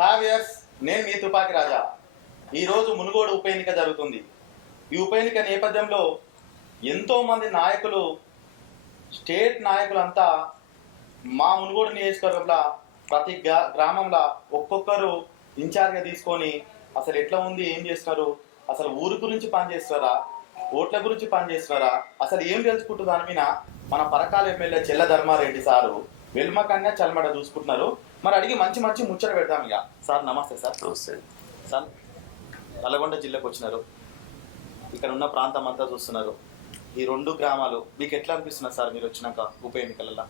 హావియర్స్, నేను మీ తుపాకి రాజా. ఈరోజు మునుగోడు ఉప ఎన్నిక జరుగుతుంది. ఈ ఉప ఎన్నిక నేపథ్యంలో ఎంతోమంది నాయకులు, స్టేట్ నాయకులంతా మా మునుగోడు నియోజకవర్గంలో ప్రతి గ్రామంలో ఒక్కొక్కరు ఇన్ఛార్జ్గా తీసుకొని అసలు ఎట్లా ఉంది, ఏం చేస్తున్నారు, అసలు ఊరు గురించి పనిచేస్తారా, ఓట్ల గురించి పనిచేస్తున్నారా, అసలు ఏం తెలుసుకుంటూ దాని మీద మన పరకాల ఎమ్మెల్యే చెల్ల ధర్మారెడ్డి సారు వెల్మ కన్యా చల్మడ చూసుకుంటున్నారు. మరి అడిగి మంచి మంచి ముచ్చట పెడదాం ఇక. సార్ నమస్తే. సార్ నమస్తే సార్. నల్గొండ జిల్లాకు వచ్చినారు, ఇక్కడ ఉన్న ప్రాంతం అంతా చూస్తున్నారు. ఈ రెండు గ్రామాలు మీకు ఎట్లా అనిపిస్తున్నారు సార్ మీరు వచ్చినాక ఉప ఎన్నికలలో?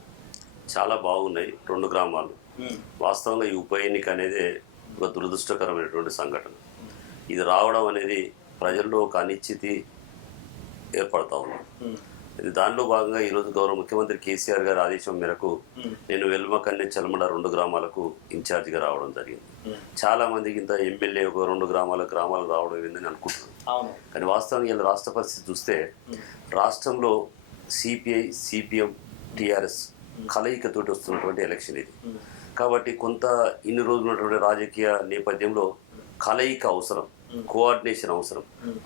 చాలా బాగున్నాయి రెండు గ్రామాలు. వాస్తవంగా ఈ ఉప ఎన్నిక అనేది ఒక దురదృష్టకరమైనటువంటి సంఘటన. ఇది రావడం అనేది ప్రజల్లో ఒక అనిశ్చితి ఏర్పడతా ఉంది. ఇది దానిలో భాగంగా ఈరోజు గౌరవ ముఖ్యమంత్రి కేసీఆర్ గారి ఆదేశం మేరకు నేను వెల్మకన్య చల్మడ రెండు గ్రామాలకు ఇన్ఛార్జిగా రావడం జరిగింది. చాలా మందికి ఇంత ఎమ్మెల్యే ఒక రెండు గ్రామాలు రావడం ఏందని అనుకుంటున్నాను. కానీ వాస్తవంగా ఇలా రాష్ట్ర పరిస్థితి చూస్తే రాష్ట్రంలో సిపిఐ, సిపిఎం, టిఆర్ఎస్ కలయికతోటి వస్తున్నటువంటి ఎలక్షన్ ఇది. కాబట్టి కొంత ఇన్ని రోజులు ఉన్నటువంటి రాజకీయ నేపథ్యంలో కలయిక అవసరం, కోఆర్డినేషన్ అవసరం.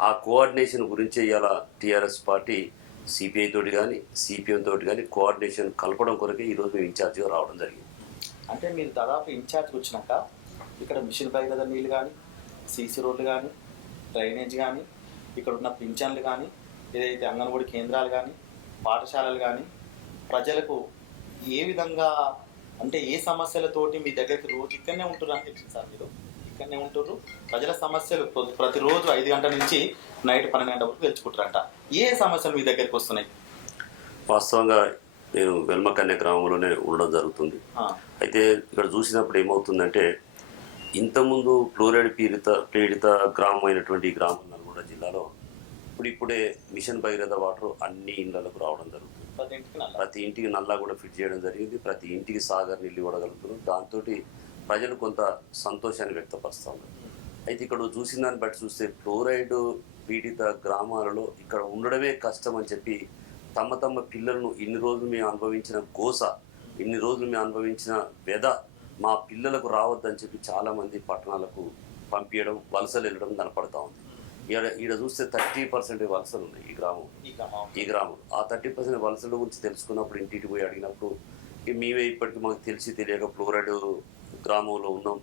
ఆ కోఆర్డినేషన్ గురించి ఇవాళ టిఆర్ఎస్ పార్టీ సిపిఐ తోటి కానీ సిపిఎం తోటి కానీ కోఆర్డినేషన్ కలపడం కొరకే ఈరోజు మేము ఇన్ఛార్జిగా రావడం జరిగింది. అంటే మీరు దాదాపు ఇన్ఛార్జ్కి వచ్చినాక ఇక్కడ మిషన్ భగీరథ నీళ్ళు కానీ, సీసీ రోడ్లు కానీ, డ్రైనేజ్ కానీ, ఇక్కడ ఉన్న పింఛన్లు కానీ, ఏదైతే అంగన్వాడీ కేంద్రాలు కానీ, పాఠశాలలు కానీ ప్రజలకు ఏ విధంగా, అంటే ఏ సమస్యలతోటి మీ దగ్గరికి రోజు ఇక్కడనే ఉంటున్నారు అని తెలిసింది సార్. మీరు ఇక్కడనే ఉంటున్నారు, ప్రజల సమస్యలు ప్రతిరోజు 5 గంటల నుంచి నైట్ 12 గంటల వరకు తెలుసుకుంటారంట. ఏ సమస్యలు మీ దగ్గరికి వస్తున్నాయి? వాస్తవంగా నేను వెల్మకన్య గ్రామంలోనే ఉండడం జరుగుతుంది. అయితే ఇక్కడ చూసినప్పుడు ఏమవుతుందంటే, ఇంతకుముందు ఫ్లోరైడ్ పీడిత గ్రామం అయినటువంటి ఈ గ్రామం నల్గొండ జిల్లాలో ఇప్పుడే మిషన్ భగీరథ వాటర్ అన్ని ఇళ్లకు రావడం జరుగుతుంది. ప్రతి ఇంటికి నల్లా కూడా ఫిట్ చేయడం జరిగింది. ప్రతి ఇంటికి సాగర్ నీళ్ళు ఇవ్వగలుగుతున్నారు. దాంతో ప్రజలు కొంత సంతోషాన్ని వ్యక్తపరుస్తూ ఉన్నారు. అయితే ఇక్కడ చూసిన దాన్ని బట్టి చూస్తే ఫ్లోరైడ్ పీడిత గ్రామాలలో ఇక్కడ ఉండడమే కష్టం అని చెప్పి తమ పిల్లలను ఇన్ని రోజులు మేము అనుభవించిన గోస, ఇన్ని రోజులు మేము అనుభవించిన వ్యధ మా పిల్లలకు రావద్దని చెప్పి చాలామంది పట్టణాలకు పంపించడం, వలసలు వెళ్ళడం కనపడతా ఉంది. ఈడ చూస్తే 30% వలసలు ఉన్నాయి ఈ గ్రామం. ఆ 30% వలసల గురించి తెలుసుకున్నప్పుడు, ఇంటికి పోయి అడిగినప్పుడు, మేమే ఇప్పటికీ మాకు తెలియక ఫ్లోరైడ్ గ్రామంలో ఉన్నాం,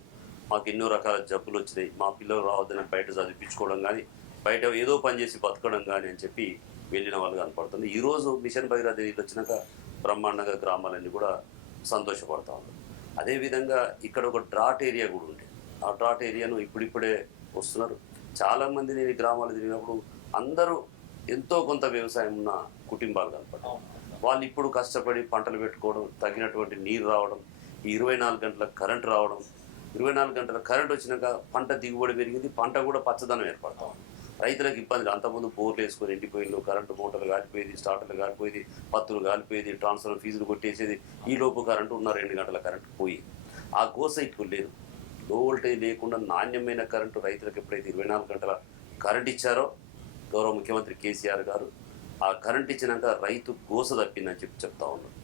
మాకు ఎన్నో రకాల జబ్బులు వచ్చినాయి, మా పిల్లలు రావద్దని బయట చదివించుకోవడం కానీ, బయట ఏదో పని చేసి బతకడం కానీ అని చెప్పి వెళ్ళిన వాళ్ళు కనపడుతుంది. ఈరోజు మిషన్ భగీరథ నీళ్ళు వచ్చినాక బ్రహ్మాండంగా గ్రామాలన్నీ కూడా సంతోషపడతా ఉన్నారు. అదేవిధంగా ఇక్కడ ఒక డ్రాట్ ఏరియా కూడా ఉండే, ఆ డ్రాట్ ఏరియాను ఇప్పుడిప్పుడే వస్తున్నారు చాలామంది. నేను ఈ గ్రామాలు తిరిగినప్పుడు అందరూ ఎంతో కొంత వ్యవసాయం ఉన్న కుటుంబాలు కనపడ్డారు. వాళ్ళు ఇప్పుడు కష్టపడి పంటలు పెట్టుకోవడం, తగినటువంటి నీరు రావడం, 24 గంటల కరెంట్ రావడం, 24 గంటల కరెంట్ వచ్చినాక పంట దిగుబడి పెరిగింది, పంట కూడా పచ్చదనం ఏర్పడతాం. రైతులకు ఇబ్బంది. అంతకుముందు బోర్లు వేసుకొని ఎండిపోయిండు, కరెంటు మోటార్లు కాలిపోయేది, స్టార్టర్లు కాలిపోయేది, పత్తులు కాలిపోయేది, ట్రాన్స్ఫర్ ఫీజులు కొట్టేసేది. ఈ లోపు కరెంటు ఉన్న 2 గంటల కరెంటు పోయి ఆ గోస ఇప్పుడు లేదు. లో వోల్టేజ్ లేకుండా నాణ్యమైన కరెంటు రైతులకు ఎప్పుడైతే 24 గంటల కరెంట్ ఇచ్చారో గౌరవ ముఖ్యమంత్రి కేసీఆర్ గారు, ఆ కరెంట్ ఇచ్చినాక రైతు గోస తప్పిందని చెప్తా ఉన్నారు.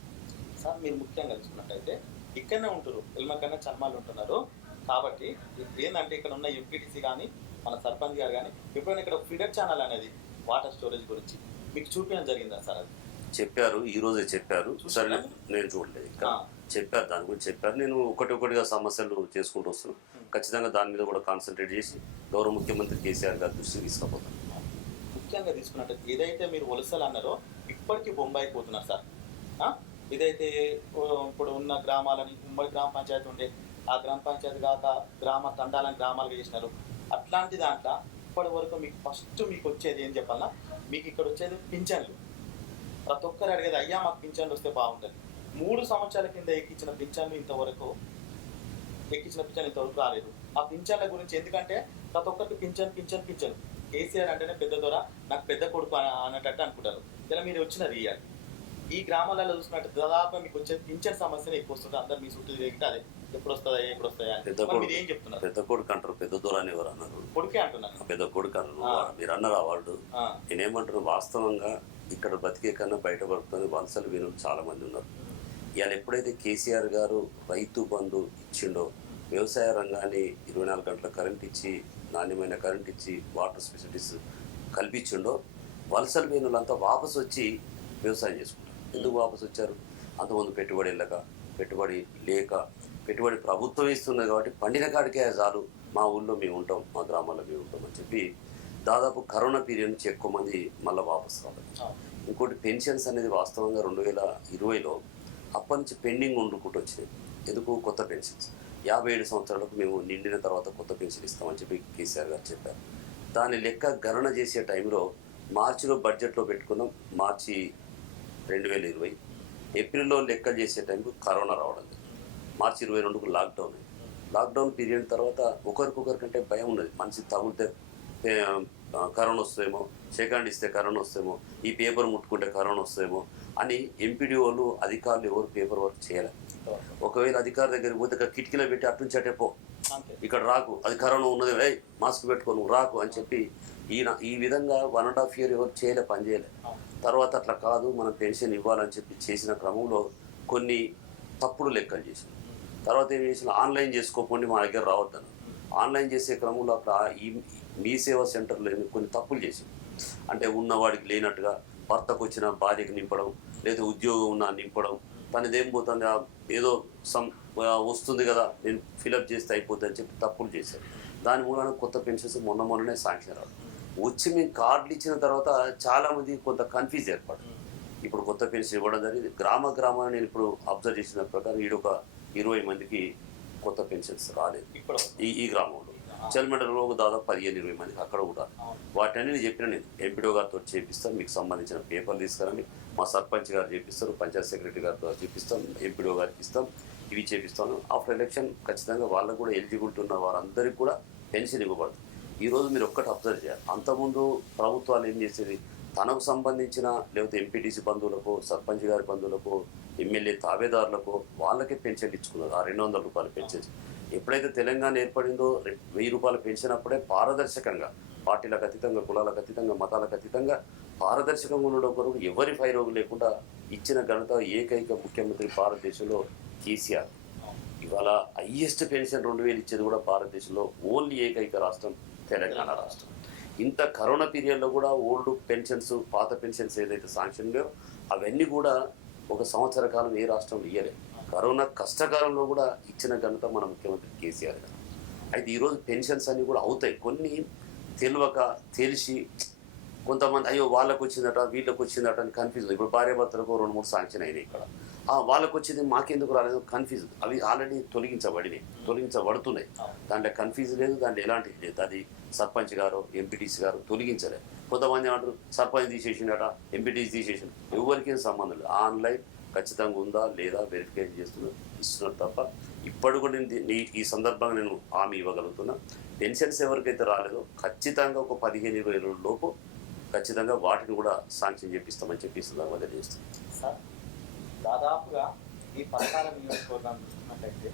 సార్ మీరు ముఖ్యంగా చూసుకున్నట్టయితే ఇక్కడనే ఉంటారు, వెల్మకన్య చల్మాలు ఉంటున్నారు. కాబట్టి ఏంటంటే ఇక్కడ ఉన్న ఎంపీటీసీ కానీ మన సర్పంచ్ గారు కానీ ఎప్పుడైనా ఇక్కడ ఫీడర్ ఛానల్ అనేది వాటర్ స్టోరేజ్ గురించి మీకు చూపించడం జరిగిందా సార్? అది చెప్పారు, ఈ రోజే చెప్పారు. సరే నేను చూడలేదు, ఇంకా చెప్పారు, దాని గురించి చెప్పారు. నేను ఒకటిగా సమస్యలు చేసుకుంటూ వస్తున్నాను. ఖచ్చితంగా దాని మీద కూడా కాన్సన్ట్రేట్ చేసి గౌరవ ముఖ్యమంత్రి కేసీఆర్ గారి దృష్టికి తీసుకుపోతాను. ముఖ్యంగా తీసుకున్నట్టు ఏదైతే మీరు వలసలు అన్నారో ఇప్పటికీ బొంబాయి పోతున్నారు సార్. ఇదైతే ఇప్పుడు ఉన్న గ్రామాలని ఉమ్మడి గ్రామ పంచాయతీ ఉండే, ఆ గ్రామ పంచాయతీ కాక గ్రామ తండాలని గ్రామాలుగా చేసినారు. అట్లాంటి దాంట్లో ఇప్పటి వరకు మీకు ఫస్ట్ మీకు వచ్చేది ఏం చెప్పాలన్నా, మీకు ఇక్కడ వచ్చేది పింఛన్లు. ప్రతి ఒక్కరు అడిగేది, అయ్యా మాకు పింఛన్లు వస్తే బాగుంటుంది. 3 సంవత్సరాల కింద ఎక్కించిన పింఛన్లు ఇంతవరకు రాలేదు. ఆ పింఛన్ల గురించి ఎందుకంటే ప్రతి ఒక్కరికి పింఛన్ కేసీఆర్ అంటేనే పెద్ద దొర, నాకు పెద్ద కొడుకు అన్నట్టు అనుకుంటారు. ఇలా మీరు వచ్చినది ఇయ్యాలి. ఈ గ్రామాలలో చూసినట్టు దాదాపు మీకు వచ్చే పింఛన్ సమస్యలు ఎక్కువ వస్తుంది. అందరు మీ చుట్టూ తిరిగితే అదే ఎప్పుడు వస్తుందా మీరు ఏం చెప్తున్నారు? పెద్ద కొడుకు అంటారు, పెద్ద దొర అని ఎవరు అన్నారు? కొడుకే అంటున్నారు, పెద్ద కొడుకు అన్నారు. మీరు అన్నారా వాళ్ళు? నేనేమంటారు, వాస్తవంగా ఇక్కడ బతికే కన్నా బయట పడుతుంది వలసలు విను చాలా మంది ఉన్నారు. ఇవాళ ఎప్పుడైతే కేసీఆర్ గారు రైతు బంధు ఇచ్చిండో వ్యవసాయ రంగాన్ని 24 గంటల కరెంట్ ఇచ్చి, నాణ్యమైన కరెంట్ ఇచ్చి, వాటర్ ఫెసిలిటీస్ కల్పించిండో వలసలు పోయిన వాళ్ళంతా వాపసు వచ్చి వ్యవసాయం చేసుకుంటారు. ఎందుకు వాపసు వచ్చారు? అంతకుముందు పెట్టుబడి వెళ్ళక, పెట్టుబడి లేక, పెట్టుబడి ప్రభుత్వం ఇస్తున్నది కాబట్టి పండిన కాడికే చాలు, మా ఊళ్ళో మేము ఉంటాం, మా గ్రామాల్లో మేము ఉంటాం అని చెప్పి దాదాపు కరోనా పీరియడ్ నుంచి ఎక్కువ మంది మళ్ళీ వాపసు రావాలి. ఇంకోటి పెన్షన్స్ అనేది వాస్తవంగా 2020లో అప్పటి నుంచి పెండింగ్ ఉండుకుంటూ వచ్చినాయి. ఎందుకు? కొత్త పెన్షన్స్ 57 సంవత్సరాలకు మేము నిండిన తర్వాత కొత్త పెన్షన్ ఇస్తామని చెప్పి కేసీఆర్ గారు చెప్పారు. దాని లెక్క గణన చేసే టైంలో మార్చిలో బడ్జెట్లో పెట్టుకున్నాం. మార్చి 2020 ఏప్రిల్లో లెక్క చేసే టైంకు కరోనా రావడం లేదు. మార్చి 22కు లాక్డౌన్ అయింది. లాక్డౌన్ పీరియడ్ తర్వాత ఒకరికొకరికంటే భయం ఉన్నది. మనిషి తగిలితే కరోనా వస్తుందేమో, సెకండ్ ఇస్తే కరోనా వస్తుందేమో, ఈ పేపర్ ముట్టుకుంటే కరోనా వస్తుందేమో అని ఎంపీడీఓలు అధికారులు ఎవరు పేపర్ వర్క్ చేయలేదు. ఒకవేళ అధికారి దగ్గరికి పోతే కిటికీలో పెట్టి అట్నుంచి అటే పో, ఇక్కడ రాకు, అది కరోనా ఉన్నది, మాస్క్ పెట్టుకో, నువ్వు రాకు అని చెప్పి ఈ విధంగా 1.5 year ఎవరు చేయలే, పని చేయలే. తర్వాత అట్లా కాదు, మనం పెన్షన్ ఇవ్వాలని చెప్పి చేసిన క్రమంలో కొన్ని తప్పుడు లెక్కలు చేసాం. తర్వాత ఏం చేసిన, ఆన్లైన్ చేసుకోకండి, మా దగ్గర రావద్దని. ఆన్లైన్ చేసే క్రమంలో అక్కడ ఈ మీ సేవా సెంటర్లో కొన్ని తప్పులు చేసాం. అంటే ఉన్నవాడికి లేనట్టుగా భర్తకు వచ్చిన భార్యకు నింపడం, లేదా ఉద్యోగం ఉన్న నింపడం, తనదేం పోతుంది, ఏదో వస్తుంది కదా నేను ఫిలప్ చేస్తే అయిపోతుంది అని చెప్పి తప్పులు చేశారు. దాని మూలన కొత్త పెన్షన్స్ మొన్ననే శాంక్షన్ రావడం వచ్చి మేము కార్డులు ఇచ్చిన తర్వాత చాలామంది కొంత కన్ఫ్యూజ్ ఏర్పడింది. ఇప్పుడు కొత్త పెన్షన్ ఇవ్వడం జరిగింది. గ్రామాన్ని నేను ఇప్పుడు అబ్జర్వ్ చేసిన ప్రకారం ఈడొక 20 మందికి కొత్త పెన్షన్స్ రాలేదు ఇప్పుడు ఈ గ్రామంలో. చల్మెడలో దాదాపు 15-20 మందికి అక్కడ కూడా. వాటన్ని నేను చెప్పిన, నేను ఎంపీడో గారితో చేపిస్తాను, మీకు సంబంధించిన పేపర్లు తీసుకురండి, మా సర్పంచ్ గారు చేపిస్తారు, పంచాయత్ సెక్రటరీ గారితో చేపిస్తాం, ఎంపీడో గారికి ఇస్తాం, ఇవి చేపిస్తాను. ఆఫ్టర్ ఎలక్షన్ ఖచ్చితంగా వాళ్ళకు కూడా ఎలిజిబిలిటీ ఉన్న వారందరికీ కూడా పెన్షన్ ఇవ్వబడుతుంది. ఈరోజు మీరు ఒక్కటి అబ్జర్వ్ చేయాలి, అంతకుముందు ప్రభుత్వాలు ఏం చేసేది, తనకు సంబంధించిన లేకపోతే ఎంపీటీసీ బంధువులకు, సర్పంచ్ గారి బంధువులకు, ఎమ్మెల్యే తాబేదారులకు వాళ్ళకే పెన్షన్ ఇచ్చుకున్నారు. ఆ 200 రూపాయల పెన్షన్ ఎప్పుడైతే తెలంగాణ ఏర్పడిందో 1000 రూపాయల పెన్షన్ అప్పుడే పారదర్శకంగా, పార్టీలకు అతీతంగా, కులాలకు అతీతంగా, మతాలకు అతీతంగా పారదర్శకంగా ఉండడం కొరకు ఎవరి ఫైరోగు లేకుండా ఇచ్చిన ఘనత ఏకైక ముఖ్యమంత్రి భారతదేశంలో కేసీఆర్. ఇవాళ హైయెస్ట్ పెన్షన్ 2000 ఇచ్చేది కూడా భారతదేశంలో ఓన్లీ ఏకైక రాష్ట్రం తెలంగాణ రాష్ట్రం. ఇంత కరోనా పీరియడ్లో కూడా ఓల్డ్ పెన్షన్స్, పాత పెన్షన్స్ ఏదైతే శాంక్షన్ లేవో అవన్నీ కూడా 1 సంవత్సర కాలం ఏ రాష్ట్రం ఇయ్యలేదు. కరోనా కష్టకాలంలో కూడా ఇచ్చిన ఘనత మన ముఖ్యమంత్రి కేసీఆర్ గారు. అయితే ఈరోజు పెన్షన్స్ అన్నీ కూడా అవుతాయి. కొన్ని తెలియక తెలిసి కొంతమంది అయ్యో వాళ్ళకు వచ్చిందట, వీళ్ళకి వచ్చిందట అని కన్ఫ్యూజ్. ఇప్పుడు భార్యాభర్తలకు 2-3 శాంక్షన్ అయినాయి. ఇక్కడ వాళ్ళకు వచ్చింది మాకెందుకు రాలేదు కన్ఫ్యూజ్. అవి ఆల్రెడీ తొలగించబడుతున్నాయి. దాంట్లో కన్ఫ్యూజ్ లేదు, దాంట్లో ఎలాంటిది లేదు. అది సర్పంచ్ గారు, ఎంపీటీసీ గారు తొలగించలేదు. కొంతమంది ఏమంటారు సర్పంచ్ తీసేసిండట, ఎంపీటీసీ తీసేసిండు. ఎవరికి సంబంధం లేదు. ఆన్లైన్ ఖచ్చితంగా ఉందా లేదా వెరిఫికేషన్ ఇస్తున్నారు తప్ప ఇప్పటి కూడా ఈ సందర్భంగా నేను హామీ ఇవ్వగలుగుతున్నా. పెన్షన్స్ ఎవరికైతే రాలేదో ఖచ్చితంగా ఒక 15-20 రోజుల లోపు ఖచ్చితంగా వాటిని కూడా శాంక్షన్ చేపిస్తామని చెప్పి సందర్భంగా చేస్తాం. సార్, దాదాపుగా ఈ పరకాల నియోజకవర్గాన్ని చూసుకున్నట్లయితే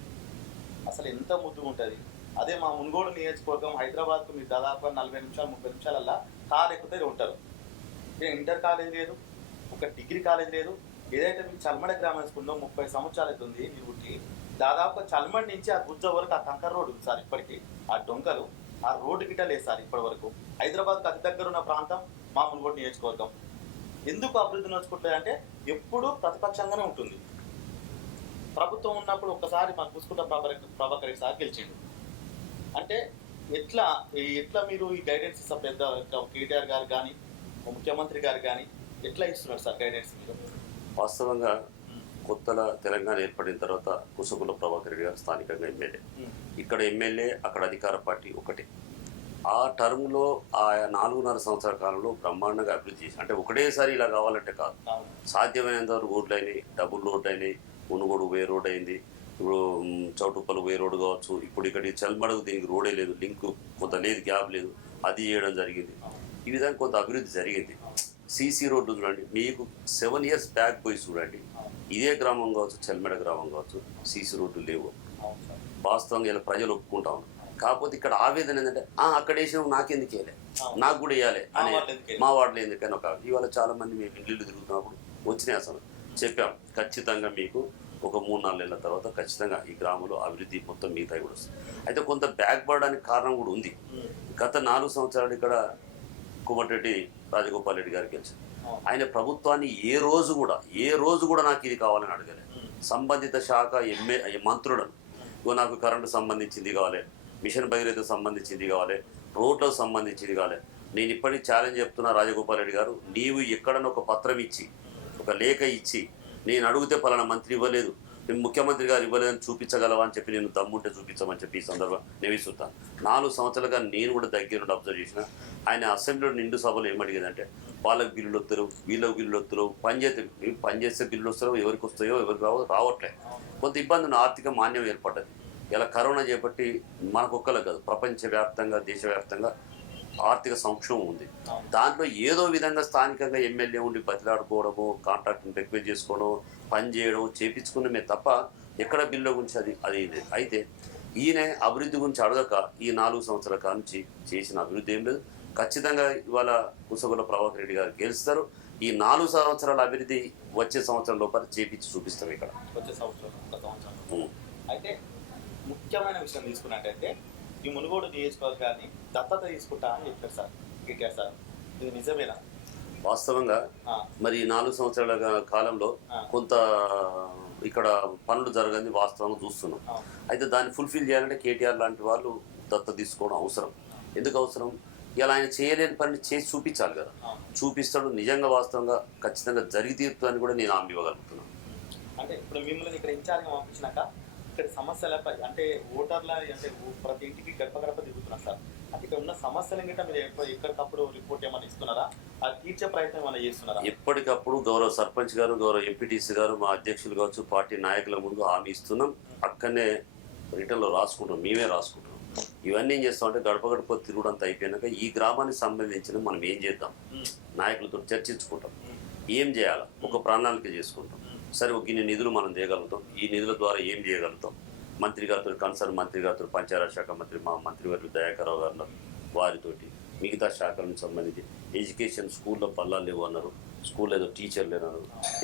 అసలు ఎంత ముద్దుగా ఉంటుంది. అదే మా మున్గోడు నియోజకవర్గం హైదరాబాద్కు మీరు దాదాపుగా 40 నిమిషాలు 30 నిమిషాలల్లా కార్ ఎక్కుతే ఉంటారు. ఇంటర్ కాలేజ్ లేదు, ఒక డిగ్రీ కాలేజ్ లేదు. ఏదైతే మీకు చల్మడ గ్రామం వేసుకుందో 30 సంవత్సరాలు అవుతుంది మీరు పుట్టి. దాదాపుగా చల్మడి నుంచి ఆ గుజ్జ వరకు ఆ కంకర్ రోడ్డు ఉంది సార్. ఇప్పటికీ ఆ డొంకలు, ఆ రోడ్డు గిట్ట లేదు సార్ ఇప్పటి వరకు. హైదరాబాద్కి అతి దగ్గర ఉన్న ప్రాంతం మా మున్గోడు నియోజకవర్గం. ఎందుకు అభివృద్ధి నోచుకుంటుంది అంటే ఎప్పుడూ ప్రతిపక్షంగానే ఉంటుంది. ప్రభుత్వం ఉన్నప్పుడు ఒక్కసారి మా పుసుకుంట ప్రభాకర్ రెడ్డి సార్ గెలిచిండు. అంటే ఎట్లా మీరు ఈ గైడెన్స్ ఇస్తారు? పెద్ద కేటీఆర్ గారు కానీ ముఖ్యమంత్రి గారు కానీ ఎట్లా ఇస్తున్నారు సార్ గైడెన్స్ మీరు? వాస్తవంగా కొత్తల తెలంగాణ ఏర్పడిన తర్వాత కుసుగుల ప్రభాకర్ రెడ్డి గారు స్థానికంగా ఎమ్మెల్యే. ఇక్కడ ఎమ్మెల్యే, అక్కడ అధికార పార్టీ ఒకటే. ఆ టర్మ్లో ఆ 4.5 సంవత్సరాల కాలంలో బ్రహ్మాండంగా అభివృద్ధి చేసి, అంటే ఒకటేసారి ఇలా కావాలంటే కాదు, సాధ్యమైనంత వరకు రోడ్లు అయినాయి, డబుల్ రోడ్లు అయినాయి, మునుగోడు వే రోడ్ అయింది, ఇప్పుడు చౌటుప్పలు వే రోడ్డు కావచ్చు. ఇప్పుడు ఇక్కడ చల్మడకు దీనికి రోడే లేదు, లింక్ కొంత లేదు, గ్యాప్ లేదు, అది చేయడం జరిగింది. ఈ విధంగా కొంత అభివృద్ధి జరిగింది. సీసీ రోడ్డు చూడండి, మీకు 7 years బ్యాక్ పోయి చూడండి, ఇదే గ్రామం కావచ్చు, చల్మెడ గ్రామం కావచ్చు, సీసీ రోడ్లు లేవు. వాస్తవంగా ఇలా ప్రజలు ఒప్పుకుంటా ఉన్నారు. కాకపోతే ఇక్కడ ఆవేదన ఏంటంటే అక్కడ వేసినాం నాకెందుకు వేయలే, నాకు కూడా వేయాలి అనే, మా వార్డులో ఎందుకని ఒక. ఇవాళ చాలా మంది మేము ఇల్లు తిరుగుతున్నప్పుడు వచ్చినాయి. అసలు చెప్పాం ఖచ్చితంగా మీకు ఒక 3-4 నెలల తర్వాత ఖచ్చితంగా ఈ గ్రామంలో అభివృద్ధి మొత్తం మిగతాయి కూడా వస్తుంది. అయితే కొంత బ్యాక్ పడడానికి కారణం కూడా ఉంది. గత 4 సంవత్సరాలు ఇక్కడ కోమటిరెడ్డి రాజగోపాల్ రెడ్డి గారు గెలిచారు. ఆయన ప్రభుత్వాన్ని ఏ రోజు కూడా నాకు ఇది కావాలని అడగలేదు. సంబంధిత శాఖ మంత్రులను ఇగో నాకు కరెంటు సంబంధించింది కావాలి, మిషన్ భగీరథ సంబంధించింది కావాలి, రోడ్లకు సంబంధించింది కావాలి. నేను ఇప్పటికీ ఛాలెంజ్ చెప్తున్నా రాజగోపాల్ రెడ్డి గారు, నీవు ఎక్కడన్నా ఒక పత్రం ఇచ్చి ఒక లేఖ ఇచ్చి నేను అడిగితే పలానా మంత్రి ఇవ్వలేదు, నేను ముఖ్యమంత్రి గారు ఇవ్వలేదని చూపించగలవా అని చెప్పి నేను దమ్ముంటే చూపించమని చెప్పి ఈ సందర్భంగా నివేదిస్తాను. 4 సంవత్సరాలుగా నేను కూడా దగ్గర నుండి అబ్జర్వ్ చేసిన. ఆయన అసెంబ్లీలో నిండు సభలో ఏమడిగేదంటే వాళ్ళకి బిల్లులు వస్తారు, వీళ్ళకి బిల్లులు వస్తారు, పనిచేస్తే బిల్లులు వస్తారో ఎవరికి వస్తాయో ఎవరికి రావట్లేదు. కొంత ఇబ్బంది ఉన్న ఆర్థిక మాన్యం ఏర్పడ్డది. ఇలా కరోనా చేపట్టి మనకొక్కలకు కాదు ప్రపంచవ్యాప్తంగా దేశవ్యాప్తంగా ఆర్థిక సంక్షోభం ఉంది. దాంట్లో ఏదో విధంగా స్థానికంగా ఎమ్మెల్యే ఉండి బతిలాడుకోవడము, కాంట్రాక్ట్ని రిక్వెస్ట్ చేసుకోవడం, పని చేయడం చేపించుకున్నమే తప్ప ఎక్కడ బిల్లు గురించి అది అయితే ఈయన అభివృద్ధి గురించి అడగక ఈ 4 సంవత్సరాల కానుంచి చేసిన అభివృద్ధి ఏం లేదు. ఖచ్చితంగా ఇవాళ కుసగుల ప్రభాకర్ రెడ్డి గారు గెలుస్తారు. ఈ 4 సంవత్సరాల అభివృద్ధి వచ్చే సంవత్సరం లోపల చేపించి చూపిస్తాం ఇక్కడ వచ్చే సంవత్సరం. అయితే ముఖ్యమైన విషయం తీసుకున్నట్టయితే ఈ మునుగోడు నియోజకవర్గాన్ని దత్తత తీసుకుంటా అని చెప్పారు సార్ కేటీఆర్ సార్, ఇది నిజమేనా? వాస్తవంగా మరి 4 సంవత్సరాల కాలంలో కొంత ఇక్కడ పనులు జరగని వాస్తవంగా చూస్తున్నాం. అయితే దాన్ని ఫుల్ఫిల్ చేయాలంటే కేటీఆర్ లాంటి వాళ్ళు దత్తత తీసుకోవడం అవసరం. ఎందుకు అవసరం? ఇలా ఆయన చేయలేని పని చేసి చూపించాలి కదా. చూపిస్తాడు, నిజంగా వాస్తవంగా ఖచ్చితంగా జరిగి తీరుతుందని కూడా నేను హామీ ఇవ్వగలుగుతున్నాను. అంటే ఇప్పుడు మిమ్మల్ని ఇక్కడ ఇన్ఛార్జ్గా పంపించినాక ఇక్కడ సమస్యలపై అంటే ఓటర్ల అంటే ప్రతి ఇంటికి గడప గడప తిరుగుతున్నారు సార్. అంటే ఇక్కడ ఉన్న సమస్యలు గిట్ట మీరు ఎక్కడికప్పుడు రిపోర్ట్ ఏమైనా ఇస్తున్నారా? అది తీర్చే ప్రయత్నం ఏమైనా చేస్తున్నారా? ఎప్పటికప్పుడు గౌరవ సర్పంచ్ గారు, గౌరవ ఎంపీటీసీ గారు, మా అధ్యక్షులు కావచ్చు, పార్టీ నాయకుల ముందు హామీ ఇస్తున్నాం. అక్కడనే రిటర్న్లో రాసుకుంటాం, మేమే రాసుకుంటాం. ఇవన్నీ ఏం చేస్తామంటే గడప గడప తిరుగుడంతా అయిపోయినాక ఈ గ్రామానికి సంబంధించిన మనం ఏం చేద్దాం, నాయకులతో చర్చించుకుంటాం, ఏం చేయాలి, ఒక ప్రణాళిక చేసుకుంటాం. సరే ఇన్ని నిధులు మనం చేయగలుగుతాం, ఈ నిధుల ద్వారా ఏం చేయగలుగుతాం, మంత్రి గారితో కన్సర్న్ మంత్రి గారితో పంచాయతీ శాఖ మంత్రి మా మంత్రివర్యులు దయాకర్రావు గారు వారితోటి మిగతా శాఖలకు సంబంధించి ఎడ్యుకేషన్ స్కూల్లో పల్లాలు లేవు అన్నారు, స్కూల్లో ఏదో టీచర్ లేరు,